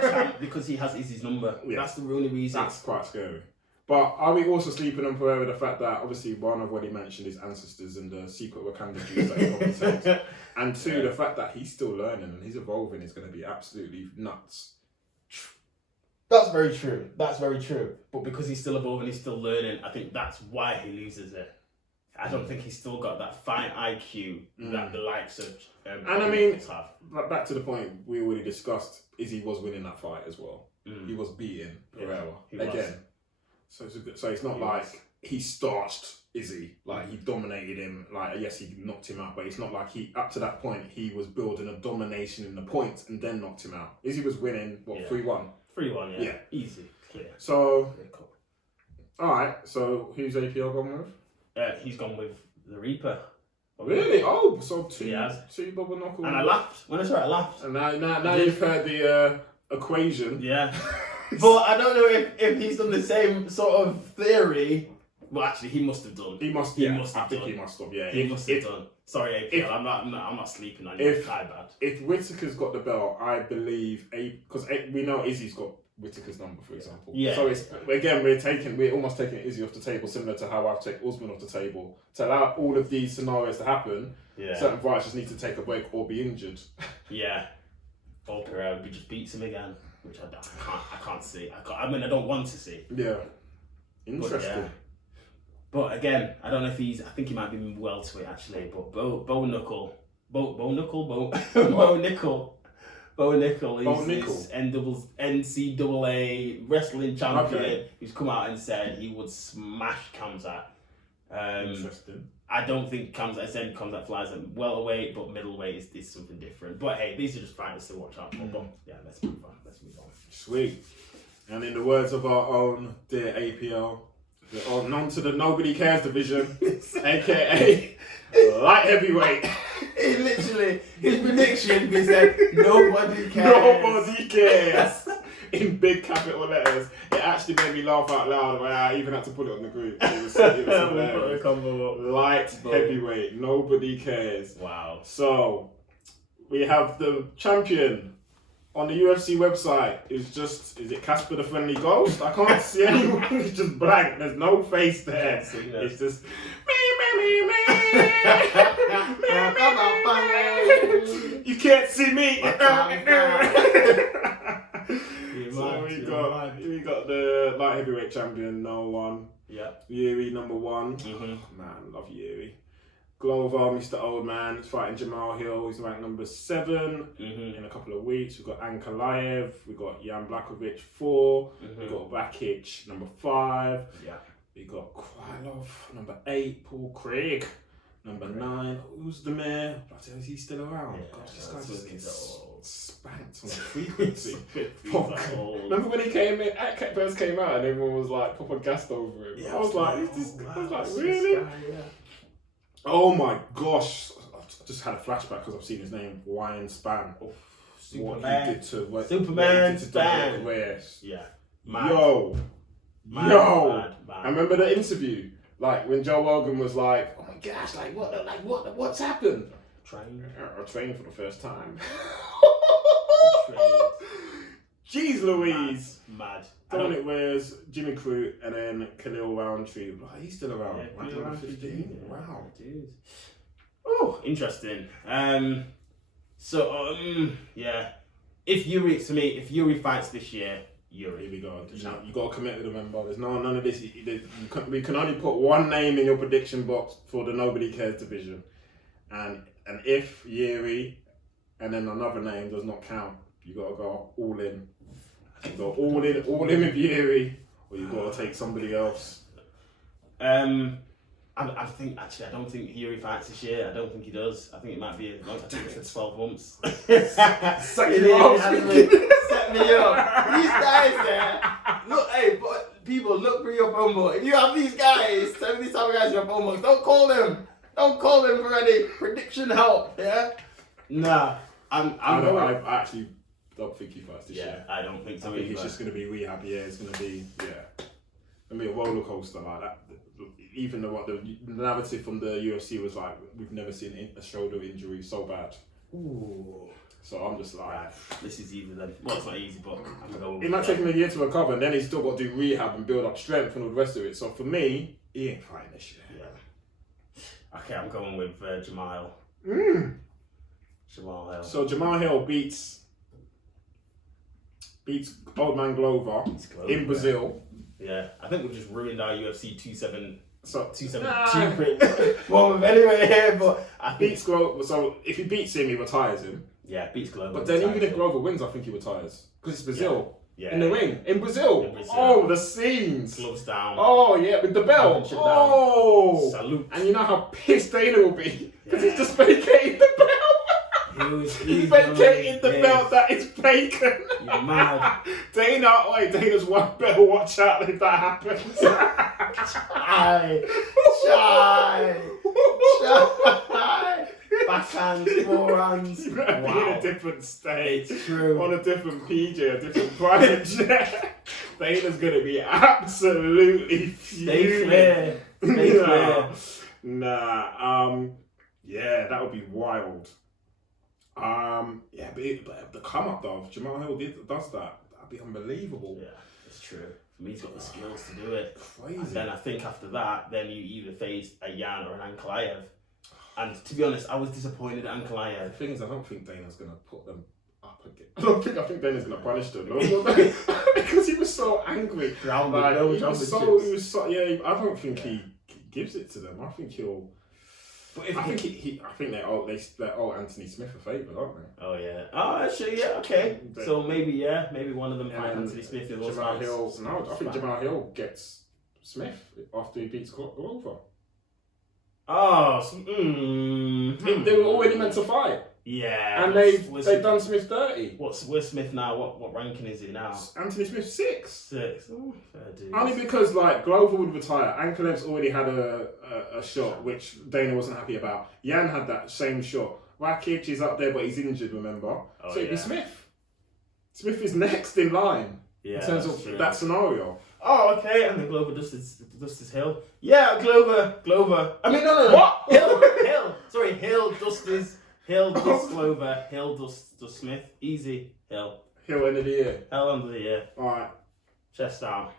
champ because he has Izzy's number. Yeah. That's the only reason. That's quite scary. But are we also sleeping on Pereira the fact that obviously one I've already mentioned his ancestors and the secret Wakanda Jews that he probably takes, and two, the fact that he's still learning and he's evolving is going to be absolutely nuts. That's very true. But because he's still evolving, he's still learning, I think that's why he loses it. I don't think he's still got that fine IQ that the likes of and I mean, have. back to the point we already discussed, Izzy was winning that fight as well. He was beating Pereira again. So it's not like he starched Izzy, like he dominated him. Like yes, he knocked him out, but it's not like he up to that point he was building a domination in the points and then knocked him out. Izzy was winning 3-1. 3-1, yeah. Easy, clear. So, Cool. all right. So who's APL gone with? He's gone with the Reaper. Really? Oh, so two Bubble Knuckles. And I laughed. When I saw it, I laughed. And now you've heard the equation. Yeah. But I don't know if he's done the same sort of theory. Well, actually, he must have done. He must have done. Yeah. He must have done. Sorry, APL. I'm not sleeping on you. It's bad. If Whittaker's got the belt, I believe because we know Izzy's got Whittaker's number, for example. Yeah. So it's again we're almost taking Izzy off the table, similar to how I've taken Usman off the table. To allow all of these scenarios to happen, certain fights just need to take a break or be injured. Yeah. Or Pereira just beats him again, which I can't see. I mean, I don't want to see. Yeah. Interesting. But again, I don't know if I think he might be welterweight actually, but Bo Nickel is NCAA wrestling champion who's come out and said he would smash Khamzat. Interesting. I don't think Khamzat flies at welterweight, but middleweight is something different. But hey, these are just fighters to watch out for. But yeah, let's move on. Sweet. And in the words of our own dear APL, on to the Nobody Cares division, aka light heavyweight. He literally, his prediction, he said, nobody cares. Nobody cares. In big capital letters. It actually made me laugh out loud when I even had to put it on the group. It was hilarious. Light heavyweight. Nobody cares. Wow. So, we have the champion on the UFC website. Is it Casper the Friendly Ghost? I can't see anyone. It's just blank. There's no face there. It's just you can't see me. So we got the light heavyweight champion, no one. Yeah. Yuri, number one. Man, love Yuri. Glover, Mr. Old Man, is fighting Jamal Hill. He's ranked number 7 in a couple of weeks. We've got Ankalaev. We've got Jan Blachowicz 4. We've got Rakic, number 5. Yeah. We got Krylov, number 8. Paul Craig, number 9. Who's the mayor? Is he still around? Yeah, gosh, this guy just gets spanked on the frequency. Remember when he first came out and everyone was like proper gassed over him? Yeah, I was like, really? Oh my gosh! I just had a flashback because I've seen his name, Ryan Spann. Superman. What he did to Superman Spann. Yeah. Mad. Yo. Mad. I remember the interview, like when Joe Rogan was like, "Oh my gosh, what's happened?" I trained for the first time. Jeez Louise. Mad. Dominic Wares, Jimmy Crute, and then Khalil Roundtree. Like, he's still around. Yeah, around 15. Wow. Dude. Oh, interesting. Yeah. If Yuri fights this year, Yuri. Here we go. You got to commit to the member. There's none of this. We can only put one name in your prediction box for the Nobody Cares division. And if Yuri and then another name does not count, you got to go all in. You go all in with Yuri, or you got to take somebody else. I think actually I don't think Yuri fights this year. I don't think he does. I think it might be I think it's 12 months. Set me up. These guys there. Look, hey, but people look for your phone book. If you have these guys, 70 some guys in your phone book, don't call them. Don't call them for any prediction help. Yeah. Nah, I actually don't think he fights this year. I don't think so. I think it's just going to be rehab. Yeah, it's going to be a roller coaster like that. Even the narrative from the UFC was like, we've never seen a shoulder injury so bad. Ooh. So I'm just like, this is easy then. Well, it's not easy, but I'm gonna go. It might take him a year to recover, and then he's still got to do rehab and build up strength and all the rest of it. So for me, he ain't fighting this year. Yeah. Okay, I'm going with Jamal. Jamal Hill. So Jamal Hill beats Old Man Glover in Brazil. Yeah, I think we've just ruined our UFC 272 Well, anyway here, but I beats Glover. So if he beats him, he retires him. Yeah, beats Glover. But then even if Glover wins, I think he retires because it's Brazil. Yeah. In the ring in Brazil. Oh, the scenes. Gloves down. Oh yeah, with the belt. Oh, salute. And you know how pissed Dana will be because he's just vacated the belt. He's vacated the belt that is vacant. You're mad. Dana's one better watch out if that happens. Shy. Backhands, forehands. You better be in a different state. It's true. On a different PJ, a different private jet. Dana's gonna be absolutely fuming. Stay clear. Yeah, that would be wild. But the come up though, if Jamal Hill does that, that'd be unbelievable. Yeah, it's true. For me, he's got the skills to do it. Crazy. And then I think after that, then you either face a Yan or an Ankalaev. And to be honest, I was disappointed at Ankalaev. The thing is, I don't think Dana's gonna put them up again. I think Dana's gonna punish them because he was so angry. I don't think he gives it to them. I think he'll. But I think they owe Anthony Smith a favour, don't they? Oh yeah. Oh, actually, yeah. Okay. So maybe one of them fight Anthony Smith. Jamal Hill. No, I think Jamal Hill gets Smith after he beats Glover. Oh. They were already meant to fight. Yeah. And they've done Smith dirty. Where's Smith now? What ranking is he now? Anthony Smith 6. 6. Oh, fair dude. Only because Glover would retire. Ankalev's already had a shot which Dana wasn't happy about. Yan had that same shot. Rakic is up there but he's injured, remember? So it'd be Smith. Smith is next in line in terms of that scenario. Oh, okay, and then Glover does his Hill. Yeah, Glover. I mean, no. What? Hill. Sorry, Hill does Glover. Hill does Smith. Easy. Hill end of the year. Hell end of the year. Alright. Chest out.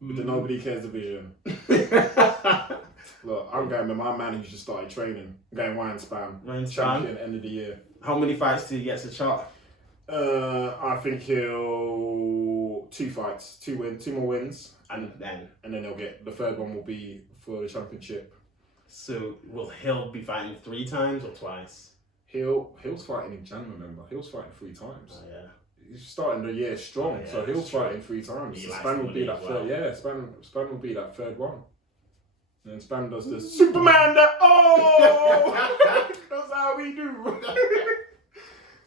With the Nobody Cares division. Look, I'm going with my man who just started training. I'm going Ryan Spann. Champion end of the year. How many fights till he gets a shot? I think he'll 2 fights, 2 more wins, and then he'll get the third one will be for the championship. So will Hill be fighting 3 times or twice? Hill's fighting in January. Remember, Hill's fighting 3 times. Oh yeah. He's starting the year strong, so Hill's fighting 3 times. So Spann will be that third. Yeah, Spann will be that third one. And then Spann does the Superman. That's how we do.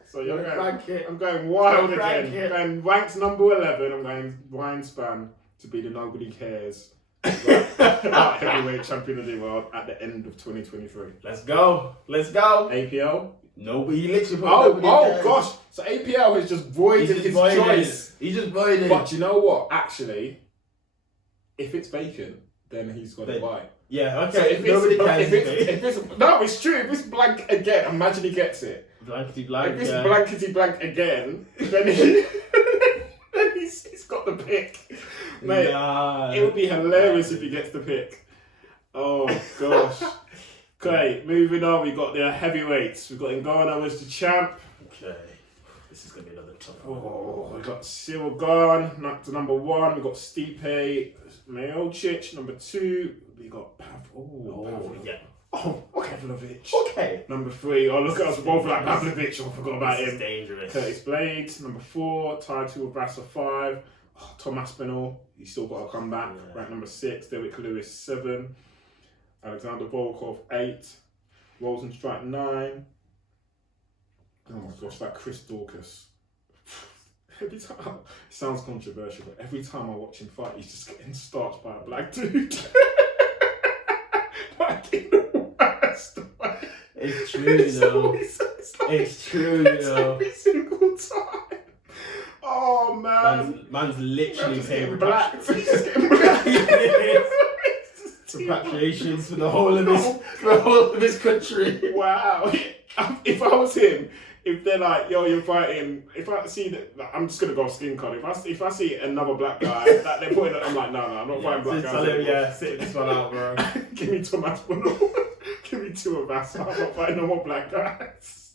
So I'm going wild again. I'm going ranked number 11. I'm going Ryan Spann to be the Nobody Cares heavyweight champion of the world at the end of 2023. Let's go. APL? Nobody literally. Gosh. So APL has just voided his choice. He just voided. But you know what? Actually, if it's vacant, then he's got it right. Yeah. Okay. So if it's true. If it's blank again, imagine he gets it. Blankety blank. If it's blankety blank again, then he's got the pick. Mate, it would be hilarious if he gets the pick. Oh gosh. Okay, moving on. We got the heavyweights. We've got Ngannou as the champ. Okay, this is gonna be another tough one. We've got Cyril Gane to number 1. We've got Stipe Miocic number 2. We got Pav. Yeah. Oh, Pavlovich. Okay. Number 3. Oh, look at us both like Pavlovich. I forgot about This is him. dangerous. Curtis Blades. Number 4. tied to Vasa 5. Oh, Tom Aspinall. He's still got to come back. Yeah. Ranked number 6. Derek Lewis 7. Alexander Volkov 8. Rosenstrike 9. Oh my gosh, that Chris Dorcas. Every time, it sounds controversial, but every time I watch him fight, he's just getting starched by a black dude. Like in the worst way. It's true, you know. It's true, you know. Every single time. Oh man. Man's literally Just paying getting black. He's just getting black. repatriations for the whole of this country. Wow. If I was him, if they're like, yo, you're fighting, if I see that, like, I'm just gonna go skin color. If I see another black guy that they're putting, I'm like, no, I'm not fighting black guys. Sit this one out, bro. Give me Thomas Bono. Give me 2 of us. I'm not fighting no more black guys.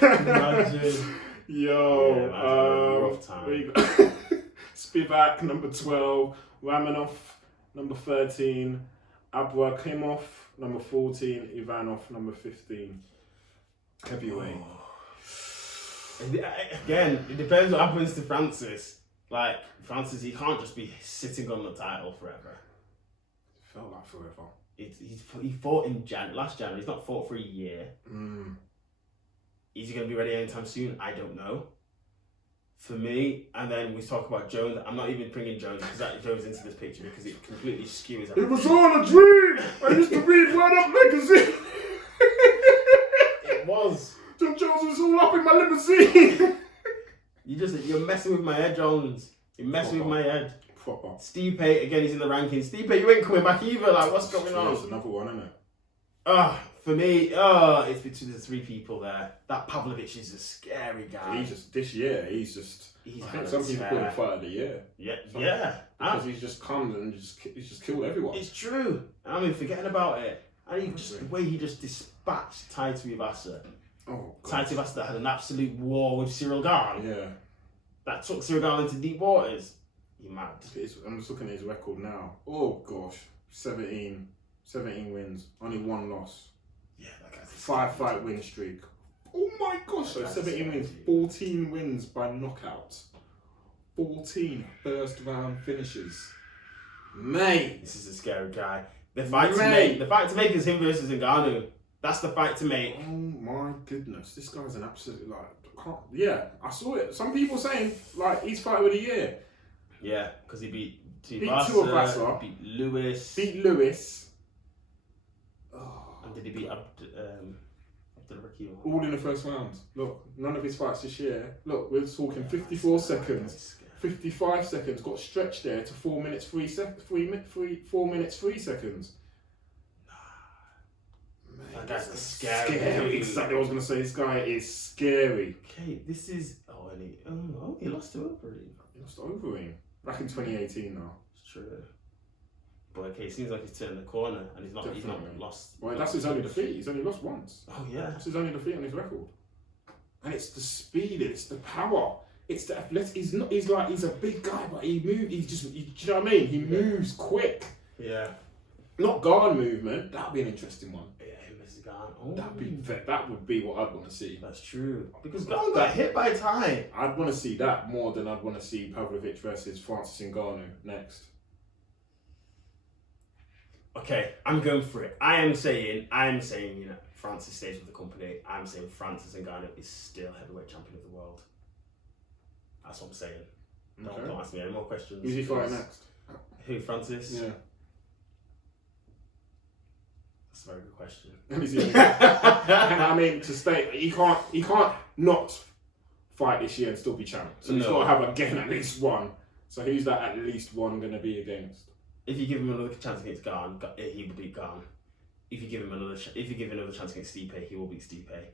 Imagine. Yo, rough time. where you go? Spivak, number 12. Ramanov, number 13. Abrakimov, number 14. Ivanov, number 15. Heavyweight. Again, it depends what happens to Francis. Like, Francis, he can't just be sitting on the title forever. Felt like forever. He fought in last January. He's not fought for a year. Is he going to be ready anytime soon? I don't know. For me, and then we talk about Jones. I'm not even bringing Jones because that Jones into this picture because it completely skews everything. It was all a dream! I used to read Word Up magazine! It was. John Jones was all up in my limousine! You're messing with my head, Jones. You're messing with my head. Proper. Stipe, again, he's in the rankings. Stipe, you ain't coming back either. Like, what's going on? There's another one, isn't it? For me, it's between the 3 people there. That Pavlovich is a scary guy. This year, I think some people call him fight of the year. Yeah. Because he's just come and he's just killed everyone. It's true. I mean, forgetting about it. And the way he just dispatched Tai Tuivasa. Oh, God. Tai Tuivasa that had an absolute war with Cyril Gane. Yeah. That took Cyril Gane into deep waters. You're mad. I'm just looking at his record now. Oh, gosh. 17 wins. Only 1 loss. Yeah, that guy's 5-fight win streak. Oh my gosh. So 17 wins. 14 wins by knockout. 14 first round finishes. Mate. This is a scary guy. The fight to make is him versus Ngannou. That's the fight to make. Oh my goodness. This guy's an absolute, yeah, I saw it. Some people saying, he's fight of the year. Yeah, because he beat Tuivasa, beat Lewis. Beat Lewis. And did he beat Abdulrakil? All in the first round. Look, none of his fights this year. Look, we're talking 54 seconds. 55 seconds. Got stretched there to 4 minutes 3 seconds. 4 minutes 3 seconds. That guy's scary. Exactly what I was going to say. This guy is scary. Okay, this is... he lost to Overeem. He lost to Overeem. Back in 2018 now. It's true. But okay, it seems like he's turning the corner and he's not lost. Well, that's his only defeat. He's only lost once. Oh, yeah. That's his only defeat on his record. And it's the speed, it's the power, it's the athletic. He's a big guy, but he moves. Do you know what I mean? He moves quick. Yeah. Not guard movement. That'd be an interesting one. Yeah, him as Gane. Oh. That would be what I'd want to see. That's true. Because Gane got hit by time. I'd want to see that more than I'd want to see Pavlovich versus Francis Ngannou next. Okay, I'm going for it. I am saying, Francis stays with the company. I'm saying Francis Ngannou is still heavyweight champion of the world. That's what I'm saying. Okay. Don't ask me any more questions. Who's he fighting next? Who, Francis? Yeah. That's a very good question. And I mean, to stay, he can't not fight this year and still be champ. So he's got to have again at least one. So who's that at least one going to be against? If you give him another chance against Gane, he will beat Gane. If you give him another chance against Stipe, he will beat Stipe.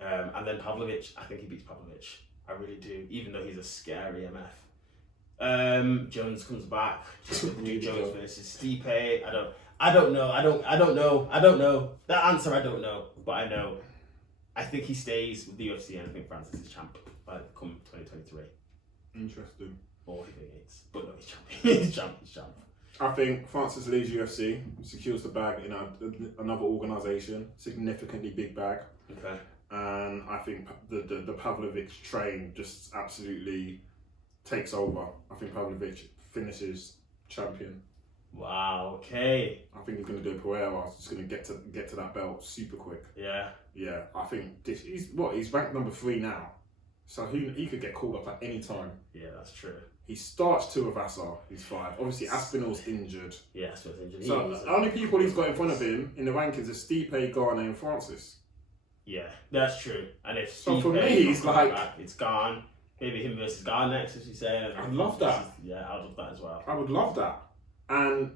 And then Pavlovich, I think he beats Pavlovich. I really do, even though he's a scary MF. Jones comes back. Jones versus Stipe. I don't know. That answer I don't know, but I know. I think he stays with the UFC, and I think Francis is champ by come 2023. Interesting. Or he hates, but no, he's champ. He's champ. I think Francis leaves UFC, secures the bag in another organisation, significantly big bag. Okay. And I think the Pavlovich train just absolutely takes over. I think Pavlovich finishes champion. Wow. Okay. I think he's going to do Pereira. He's going to get to that belt super quick. Yeah. Yeah, I think he's ranked number 3 now, so he could get called up at any time. Yeah, that's true. He starts Tuivasa, he's 5. Obviously, Aspinall's injured. Yeah, that's what's injured. So the only people he's got in front of him in the rankings are Stipe, Garner, and Francis. Yeah, that's true. And if So Steve for me, Payne he's comes like- back, it's gone. Maybe him versus Gar next, as you say. I'd love that. Yeah, I'd love that as well. I would love that. And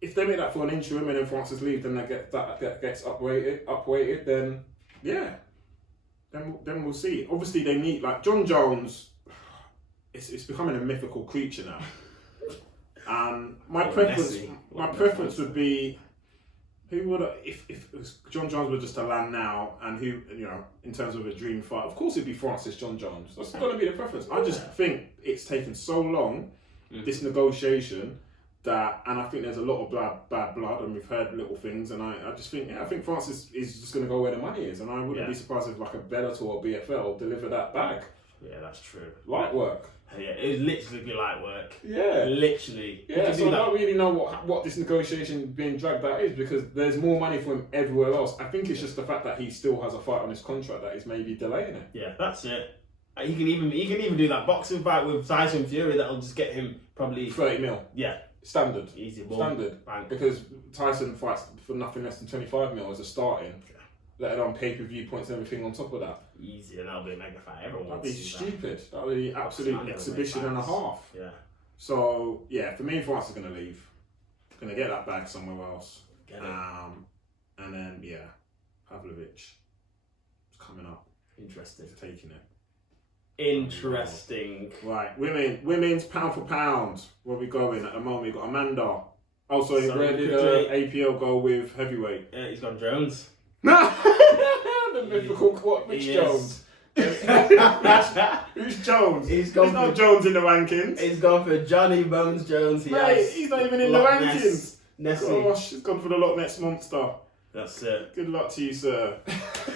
if they make that for an interim and then Francis leaves, then that gets upweighted, then yeah, then we'll see. Obviously, they need like John Jones. It's becoming a mythical creature now. And my preference would be who would if John Jones were just to land now, and who, you know, in terms of a dream fight, of course it'd be Francis John Jones. That's going to be the preference. I just think it's taken so long, this negotiation, that, and I think there's a lot of bad blood, and we've heard little things, and I just think, I think Francis is just going to go where the money is, and I wouldn't be surprised if like a Bellator or BFL deliver that back. Yeah, that's true. Light work. Yeah, it would literally be light work. Yeah. Literally. Yeah, so I don't really know what this negotiation being dragged out is, because there's more money for him everywhere else. I think it's just the fact that he still has a fight on his contract that is maybe delaying it. Yeah, that's it. He can even do that boxing fight with Tyson Fury that'll just get him probably 30 mil. Yeah. Standard. Easy. Standard. Bang. Because Tyson fights for nothing less than 25 mil as a starting. Let alone pay-per-view points and everything on top of that. Easy, and that'll be a mega fight. Everyone That'd wants be to see stupid. That would be absolute exhibition and a half. Yeah. So yeah, for me, France is going to leave. Going to get that bag somewhere else. Get it. And then yeah, Pavlovich is coming up. Interesting. He's taking it. Interesting. Right, women's pound for pound. Where we going at the moment? We've got Amanda. Also, where did APL go with heavyweight? Yeah, he's got Jones. The mythical what? Which Jones? Who's Jones? He's not Jones in the rankings. He's gone for Johnny Bones Jones. He's not even in the rankings. Nessie. Gosh, he's gone for the Loch Ness Monster. That's it. Good luck to you, sir.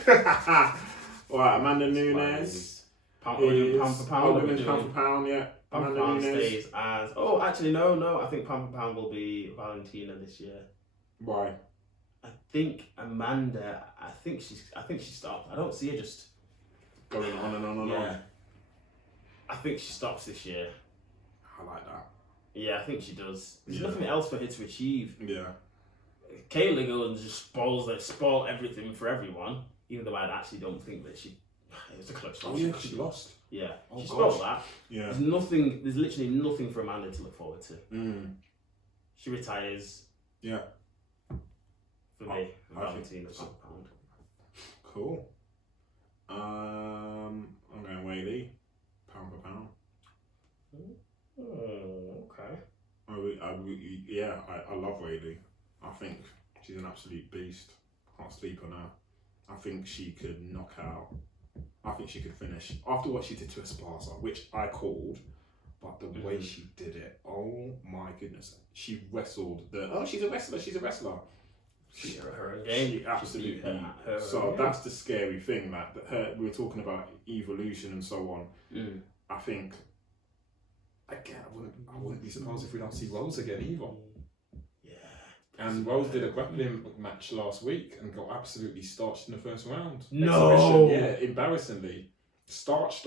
Right, Amanda Nunes. Pound for pound. Women's pound for pound, yeah. Pound for pound stays as. Oh, actually, no. I think pound for pound will be Valentina this year. Why? I think Amanda. I think she stopped. I don't see her just going on and on and on. I think she stops this year. I like that. Yeah, I think she does. There's nothing else for her to achieve. Yeah. Caitlin goes and just spoil everything for everyone. Even though I actually don't think that she. It was a close loss. Oh yeah, she lost. Yeah, oh, she spoiled that. Yeah. There's literally nothing for Amanda to look forward to. She retires. Yeah. For me, Valentina pound for pound. Cool. I'm going Whaley, pound for pound. Oh, okay. I love Whaley. I think she's an absolute beast. Can't sleep on her. I think she could knock out. I think she could finish after what she did to Esparza, which I called, but the way she did it, oh my goodness! She wrestled she's a wrestler. She absolutely. So that's the scary thing. Like we were talking about evolution and so on. I think. Again, I wouldn't be surprised if we don't see Rose again either. And Rose did a grappling match last week and got absolutely starched in the first round. No! Exhibition. Yeah, embarrassingly. Starched.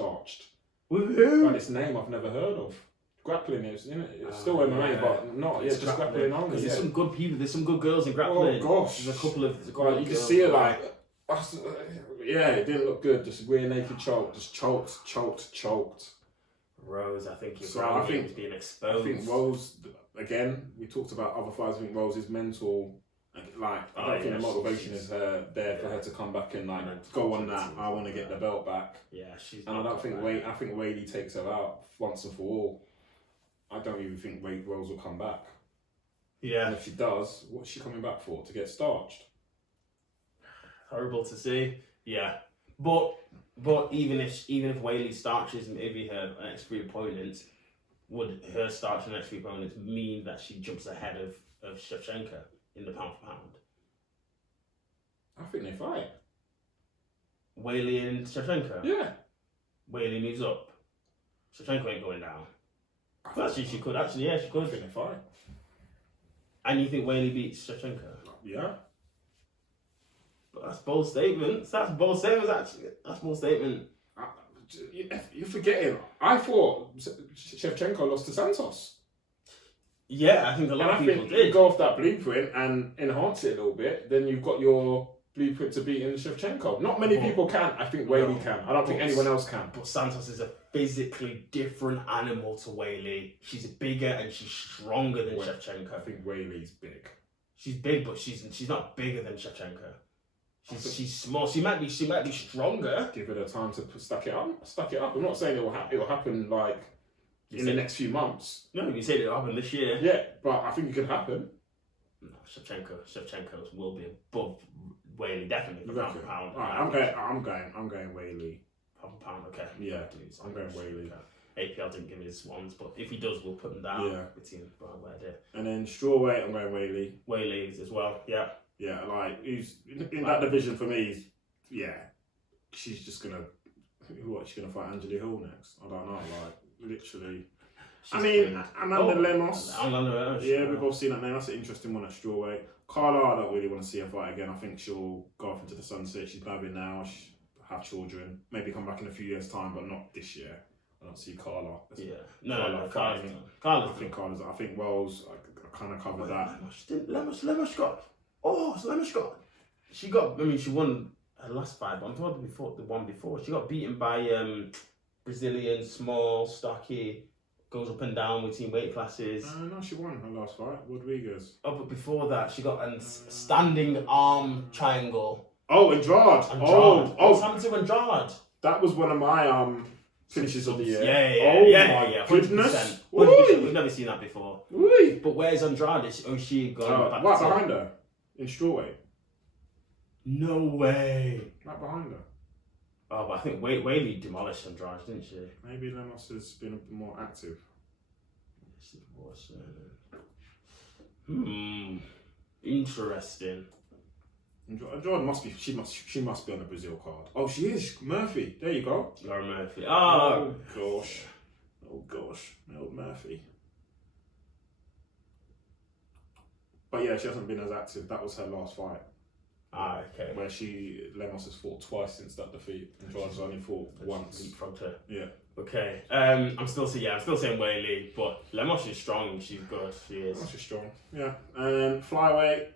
With who? But it's a name I've never heard of. Grappling is, it's still MMA, but not, just grappling only. Because there's some good people, there's some good girls in grappling. Oh gosh. There's a couple of you can see her like, it didn't look good, just rear naked choke, just choked. Rose, I think is being exposed. I think Rose, again, we talked about other fights. I think Rose is mental. I don't think the motivation is there for her to come back and go on that. I want to get the belt back. Yeah, she's. And I think Whaley takes her out once and for all. I don't even think Rose will come back. Yeah. And if she does, what's she coming back for? To get starched? Horrible to see. Yeah, but even if Whaley starches maybe her next 3 opponents, would her start to the next three opponents mean that she jumps ahead of Shevchenko in the pound for pound? I think they fight. Weili and Shevchenko? Yeah. Weili moves up. Shevchenko ain't going down. But actually, she could. Actually, yeah, she I could. think they fight. And you think Weili beats Shevchenko? Yeah. But that's bold statements. That's bold statements, actually. That's bold statement. You're forgetting. I thought Shevchenko lost to Santos. Yeah, I think a lot of And I people think did. you go off that blueprint and enhance it a little bit, then you've got your blueprint to beat in Shevchenko. Not many people can. I think Weili can. I don't think anyone else can. But Santos is a physically different animal to Weili. She's bigger and she's stronger than Shevchenko. I think Weili's big. She's big, but she's not bigger than Shevchenko. She's small. She might be stronger. Give her the time to stack it up. I'm not saying it will happen like in the next few months. No, you said it'll happen this year. Yeah, but I think it could happen. No, Shevchenko will be above Weili, definitely for pound for pound. Alright, I'm going Weili. Pound for pound, okay. Yeah, I'm going Weili. APL didn't give me his ones, but if he does, we'll put them down. Yeah. Between where I did. And then strawweight, I'm going Weili. Weili's as well. Yeah. Yeah, like he's in that division for me. She's just gonna. She's gonna fight Angela Hill next? I don't know. Like literally. Amanda Lemos. Yeah, we've all seen that name. That's an interesting one at strawweight. Carla, I don't really want to see her fight again. I think she'll go off into the sunset. She's married now. She'll have children. Maybe come back in a few years' time, but not this year. I don't see Carla. Yeah. No. Carla's. I think Wells. I kind of covered that. Lemos got. Oh, Lemos got. She got. I mean, she won her last fight, but I'm talking before the one before. She got beaten by Brazilian, small, stocky. Goes up and down between weight classes. No, she won her last fight. Rodriguez. Oh, but before that, she got a standing arm triangle. Oh, Andrade. What's happened to Andrade? That was one of my finishes of the year. Yeah. 100%. Goodness. 100%. We've never seen that before. Woo. But where's Andrade? Is she going back right to... behind her in strawweight. No way. Right behind her. Oh, but I think Weili demolished Andrade, didn't she? Maybe Lemos has been a bit more active. Interesting. Andrade must be. She must be on the Brazil card. Oh, she is. Murphy. There you go. Laura Murphy. Oh gosh. Old Murphy. But yeah, she hasn't been as active. That was her last fight. Okay. Where Lemos has fought twice since that defeat. Andrade's only fought once. Leapfrogged her. Yeah. Okay. I'm still saying Weili, but Lemos is strong. She's good. She is. Lemos is strong. Yeah. And flyweight.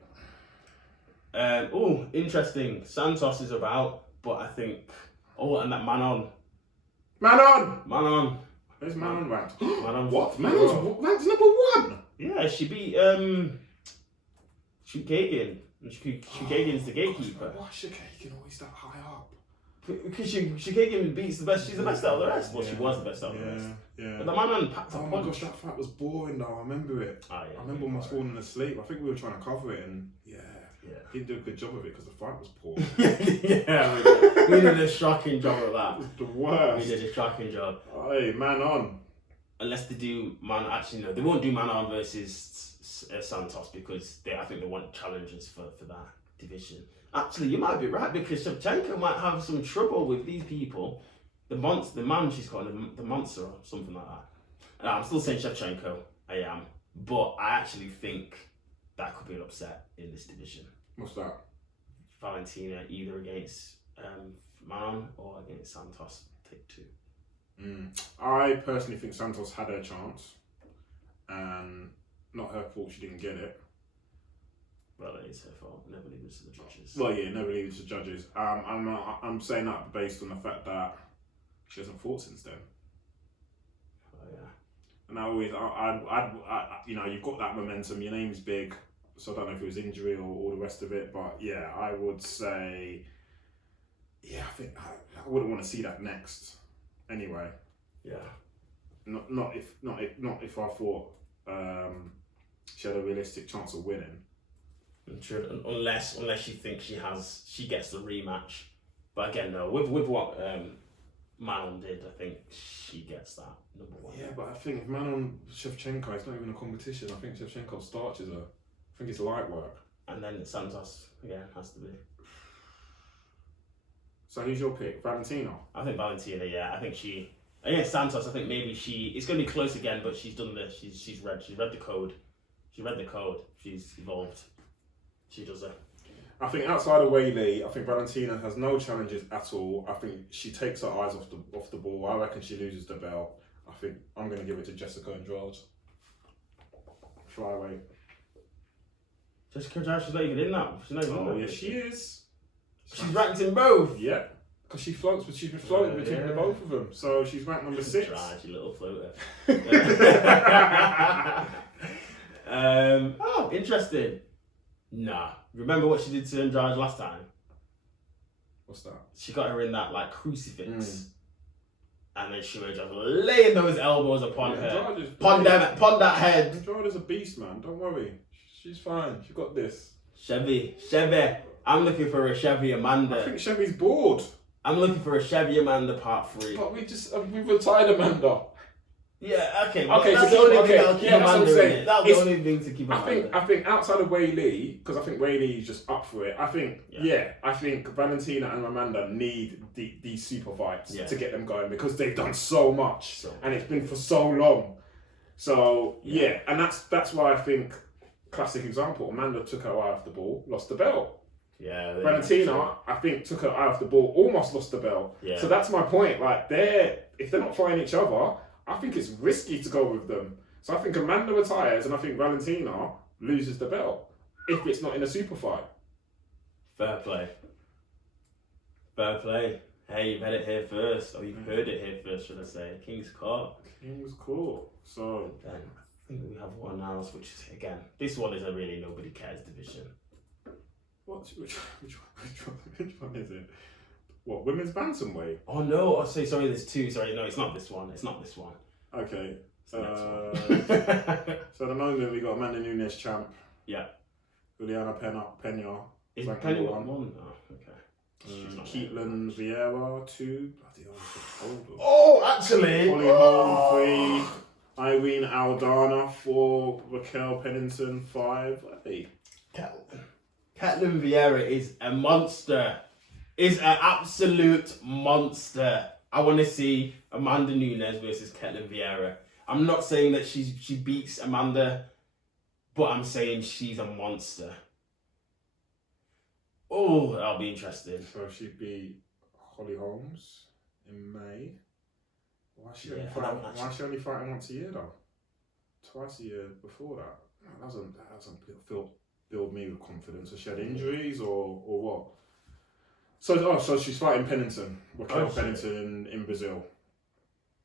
Interesting. Santos is about, but I think. Oh, and that Manon. Where's Manon ranked? Manon. What? Manon's ranked number 1. Yeah, she beat Shukagian. And Shukagian's the gatekeeper. Why is Shukagian always that high up? Because Shukagian beats the best. She's the best out of the rest. Well, she was the best out of the rest. Yeah. But the Manon packed a punch. Oh my gosh, that fight was boring though. I remember it. Oh, yeah, I remember almost falling asleep. I think we were trying to cover it, and didn't do a good job of it because the fight was poor. we did a shocking job of that. It was the worst. We did a shocking job. Hey, Manon. Unless they do actually no, they won't do Manon versus Santos because I think they want challengers for that division. Actually, you might be right because Shevchenko might have some trouble with these people. The man she's called the monster or something like that. I'm still saying Shevchenko. I am, but I actually think that could be an upset in this division. What's that? Valentina either against Manon or against Santos. Take 2. I personally think Santos had her chance, and not her fault she didn't get it. Well, it is her fault. Never leave it to the judges. Well, yeah, never leave it to judges. I'm saying that based on the fact that she hasn't fought since then. Oh yeah. And I you've got that momentum. Your name's big, so I don't know if it was injury or all the rest of it. But yeah, I would say, I think I wouldn't want to see that next. Anyway. Yeah. Not if I thought she had a realistic chance of winning. Unless she thinks she gets the rematch. But again, no. With what Manon did. I think she gets that number one. Yeah, but I think if Manon Shevchenko, it's not even a competition. I think Shevchenko starches her. I think it's light work. And then Santos again has to be. So who's your pick? Valentina? I think Valentina. Yeah, I think she. Against Santos, I think maybe it's going to be close again, but she's done this. She's read the code. She read the code. She's evolved. She does it. I think outside of Weili, I think Valentina has no challenges at all. I think she takes her eyes off the ball. I reckon she loses the belt. I think I'm going to give it to Jessica Andrade. Flyweight. Jessica Andrade, she's not even in that. She's not even in that. Yeah, she is. She's ranked in both. Yeah. Because she's been floating between the both of them. So she's ranked number 6. Andrade, you little floater. Interesting. Nah. Remember what she did to Andrade last time? What's that? She got her in that like crucifix. And then she was just laying those elbows upon her. Pon that head. Andrade is a beast, man. Don't worry. She's fine. She got this. Chevy. I'm looking for a Chevy Amanda. I think Chevy's bored. I'm looking for a Chevy Amanda Part 3. But we've retired Amanda. Yeah, okay. Okay, that's so the only thing okay, that'll keep yeah, that's what I'm Amanda in saying. it. That's the only thing to keep Amanda. I think outside of Weili, because I think Weili is just up for it. I think I think Valentina and Amanda need these super fights to get them going because they've done so much and it's been for so long. So and that's why I think classic example. Amanda took her eye off the ball, lost the belt. Yeah. Valentina, I think, took her eye off the ball, almost lost the belt. Yeah. So that's my point. Like if they're not fighting each other, I think it's risky to go with them. So I think Amanda retires and I think Valentina loses the belt if it's not in a super fight. Fair play. Hey, you've had it here first, or you've heard it here first, should I say. King's Court. So then I think we have one else, which is, again, this one is a really nobody cares division. Which one is it? What, women's bantamweight? Oh no! Sorry. There's two. Sorry, no, it's not this one. Okay. It's the next one. So at the moment we got Amanda Nunes champ. Yeah. Juliana Pena. Is Pena one? Oh, okay. Keatlin Vieira 2. Bloody hell. Oh, actually. Holly Holm 3. Irene Aldana 4. Raquel Pennington 5. Hey. Keatlin Vieira is a monster. Is an absolute monster. I want to see Amanda Nunes versus Keatlin Vieira. I'm not saying that she beats Amanda, but I'm saying she's a monster. Oh, that'll be interesting. So she beat Holly Holmes in May. Why is she only fighting once a year though? Twice a year before that. That doesn't build me with confidence. Has she had injuries or what? So she's fighting Pennington. Raquel Pennington in Brazil.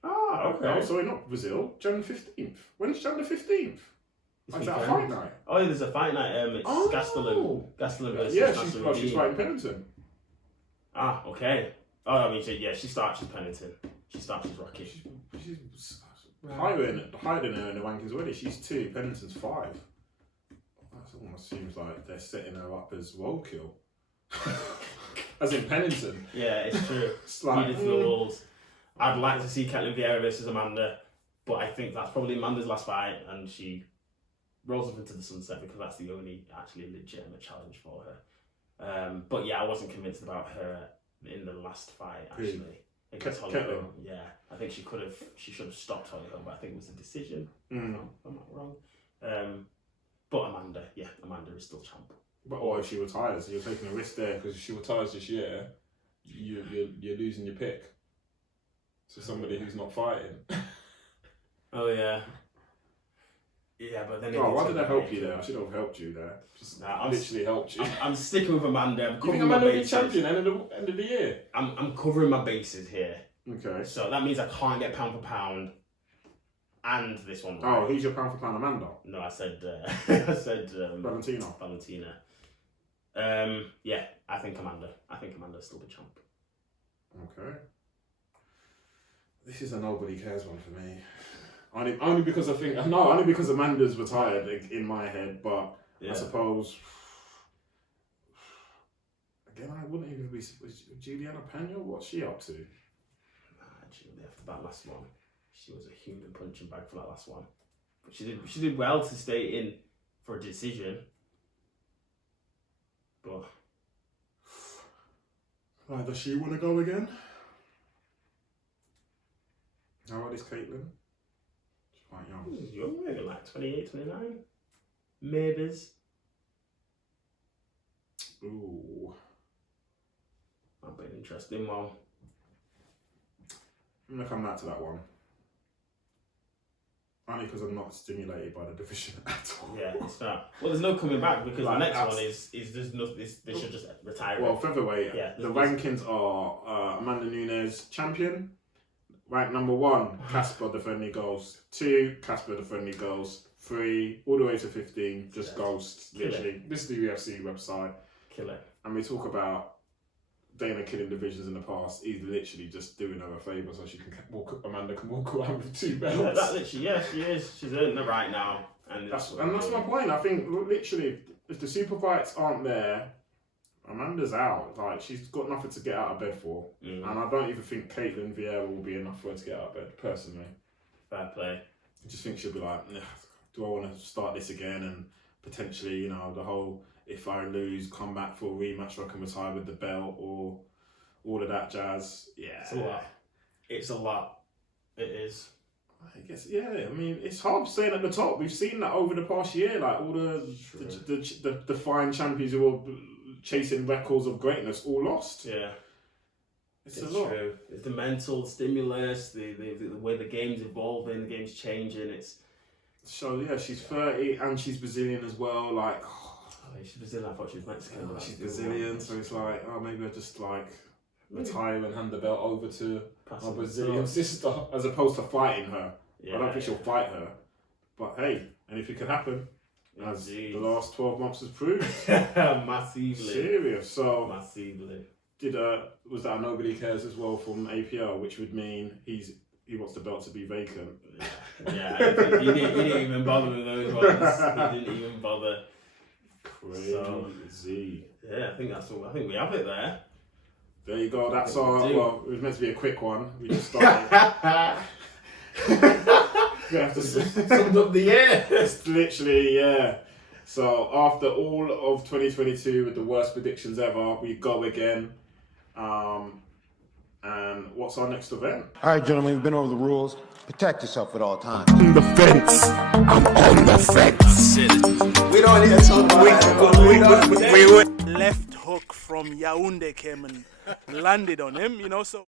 Ah, okay. No, sorry, not Brazil. Jan 15th. When's Jan the 15th? Is that a fight night? Oh, there's a fight night. It's Gastelum. Gastelum versus she's fighting Pennington. Ah, okay. Oh, I mean, she starts with Pennington. She starts with Rocky. She's hiding her in the rankings already. She's 2, Pennington's 5. That almost seems like they're setting her up as roadkill. As in Pennington. Yeah, it's true. It's like, to the walls. I'd like to see Keatlin Vieira versus Amanda, but I think that's probably Amanda's last fight, and she rolls up into the sunset because that's the only actually legitimate challenge for her. But yeah, I wasn't convinced about her in the last fight actually. Against Holly Holm. Yeah, I think she should have stopped Holly Holm, but I think it was a decision. I'm not wrong. But Amanda is still champ. But if she retires, you're taking a risk there because if she retires this year, you're losing your pick to somebody who's not fighting. Oh yeah. Yeah, but then. Why did I help you there? I should have helped you there. Literally helped you. I'm sticking with Amanda. You think Amanda will be champion end of the year? I'm covering my bases here. Okay. So that means I can't get pound for pound. And this one. Oh, who's your pound for pound Amanda? No, I said Valentina. Yeah, I think Amanda. I think Amanda's still the champ. Okay. This is a nobody cares one for me. Only because only because Amanda's retired in my head, but I suppose again I wouldn't even be Juliana Pena. What's she up to? Actually, after that last one, she was a human punching bag for that last one. But she did well to stay in for a decision. But Right, does she want to go again? How old is Caitlin? She's quite young. she's young, maybe like 28, 29. Maybes. Ooh. That'd be an interesting one. I'm going to come back to that one. Only because I'm not stimulated by the division at all. Yeah, it's not. Well, there's no coming back because Like, the next that's- one is there's no they should just retire. Well, featherweight, Yeah, the there's- rankings are Amanda Nunes champion. Rank number 1, Casper defending goals. 2, Casper defending goals. 3, all the way to 15, just ghosts. Kill it. Literally, this is the UFC website, Killer. and we talk about Dana killing divisions in the past. He's literally just doing her a favour so she can walk. Amanda can walk around with 2 belts. Yeah, that literally, yeah, she is. She's earning the right now, and That's my point. I think literally, if the super fights aren't there, Amanda's out. Like, she's got nothing to get out of bed for, and I don't even think Caitlin Vieira will be enough for her to get out of bed. Personally, Fair play. I just think she'll be like, "Ugh, do I want to start this again?" And potentially, you know, the whole if I lose, come back for a rematch, so I can retire with the belt, or all of that jazz. Yeah, It's a lot. It's a lot. It is. I guess, yeah. I mean, it's hard staying at the top. We've seen that over the past year, like all the fine champions who were chasing records of greatness all lost. Yeah. It's a lot. True. It's the mental stimulus, the way the game's evolving, the game's changing. It's So yeah, she's 30 and she's Brazilian as well. Like, she's Brazilian. I thought she was Mexican. But she's Brazilian, so it's like, oh, maybe I just like retire and hand the belt over to my Brazilian sister as opposed to fighting her. Yeah, I don't think she'll fight her, but hey, anything could happen, as Indeed. the last 12 months has proved. Massively. Serious. So Massively. was that a nobody cares as well from APL, which would mean he wants the belt to be vacant. Yeah, he didn't even bother with those ones. He didn't even bother. Crazy. Yeah, I think we have it there. There you go. That's I think our. we do. Well, it was meant to be a quick one. We just started. We have to. Summed up the year. It's literally, yeah. So after all of 2022 with the worst predictions ever, we go again. And what's our next event? All right, gentlemen, we've been over the rules. Protect yourself at all times. On the fence. I'm on the fence. We don't need to talk about that. Left hook from Yaounde came and landed on him, you know, so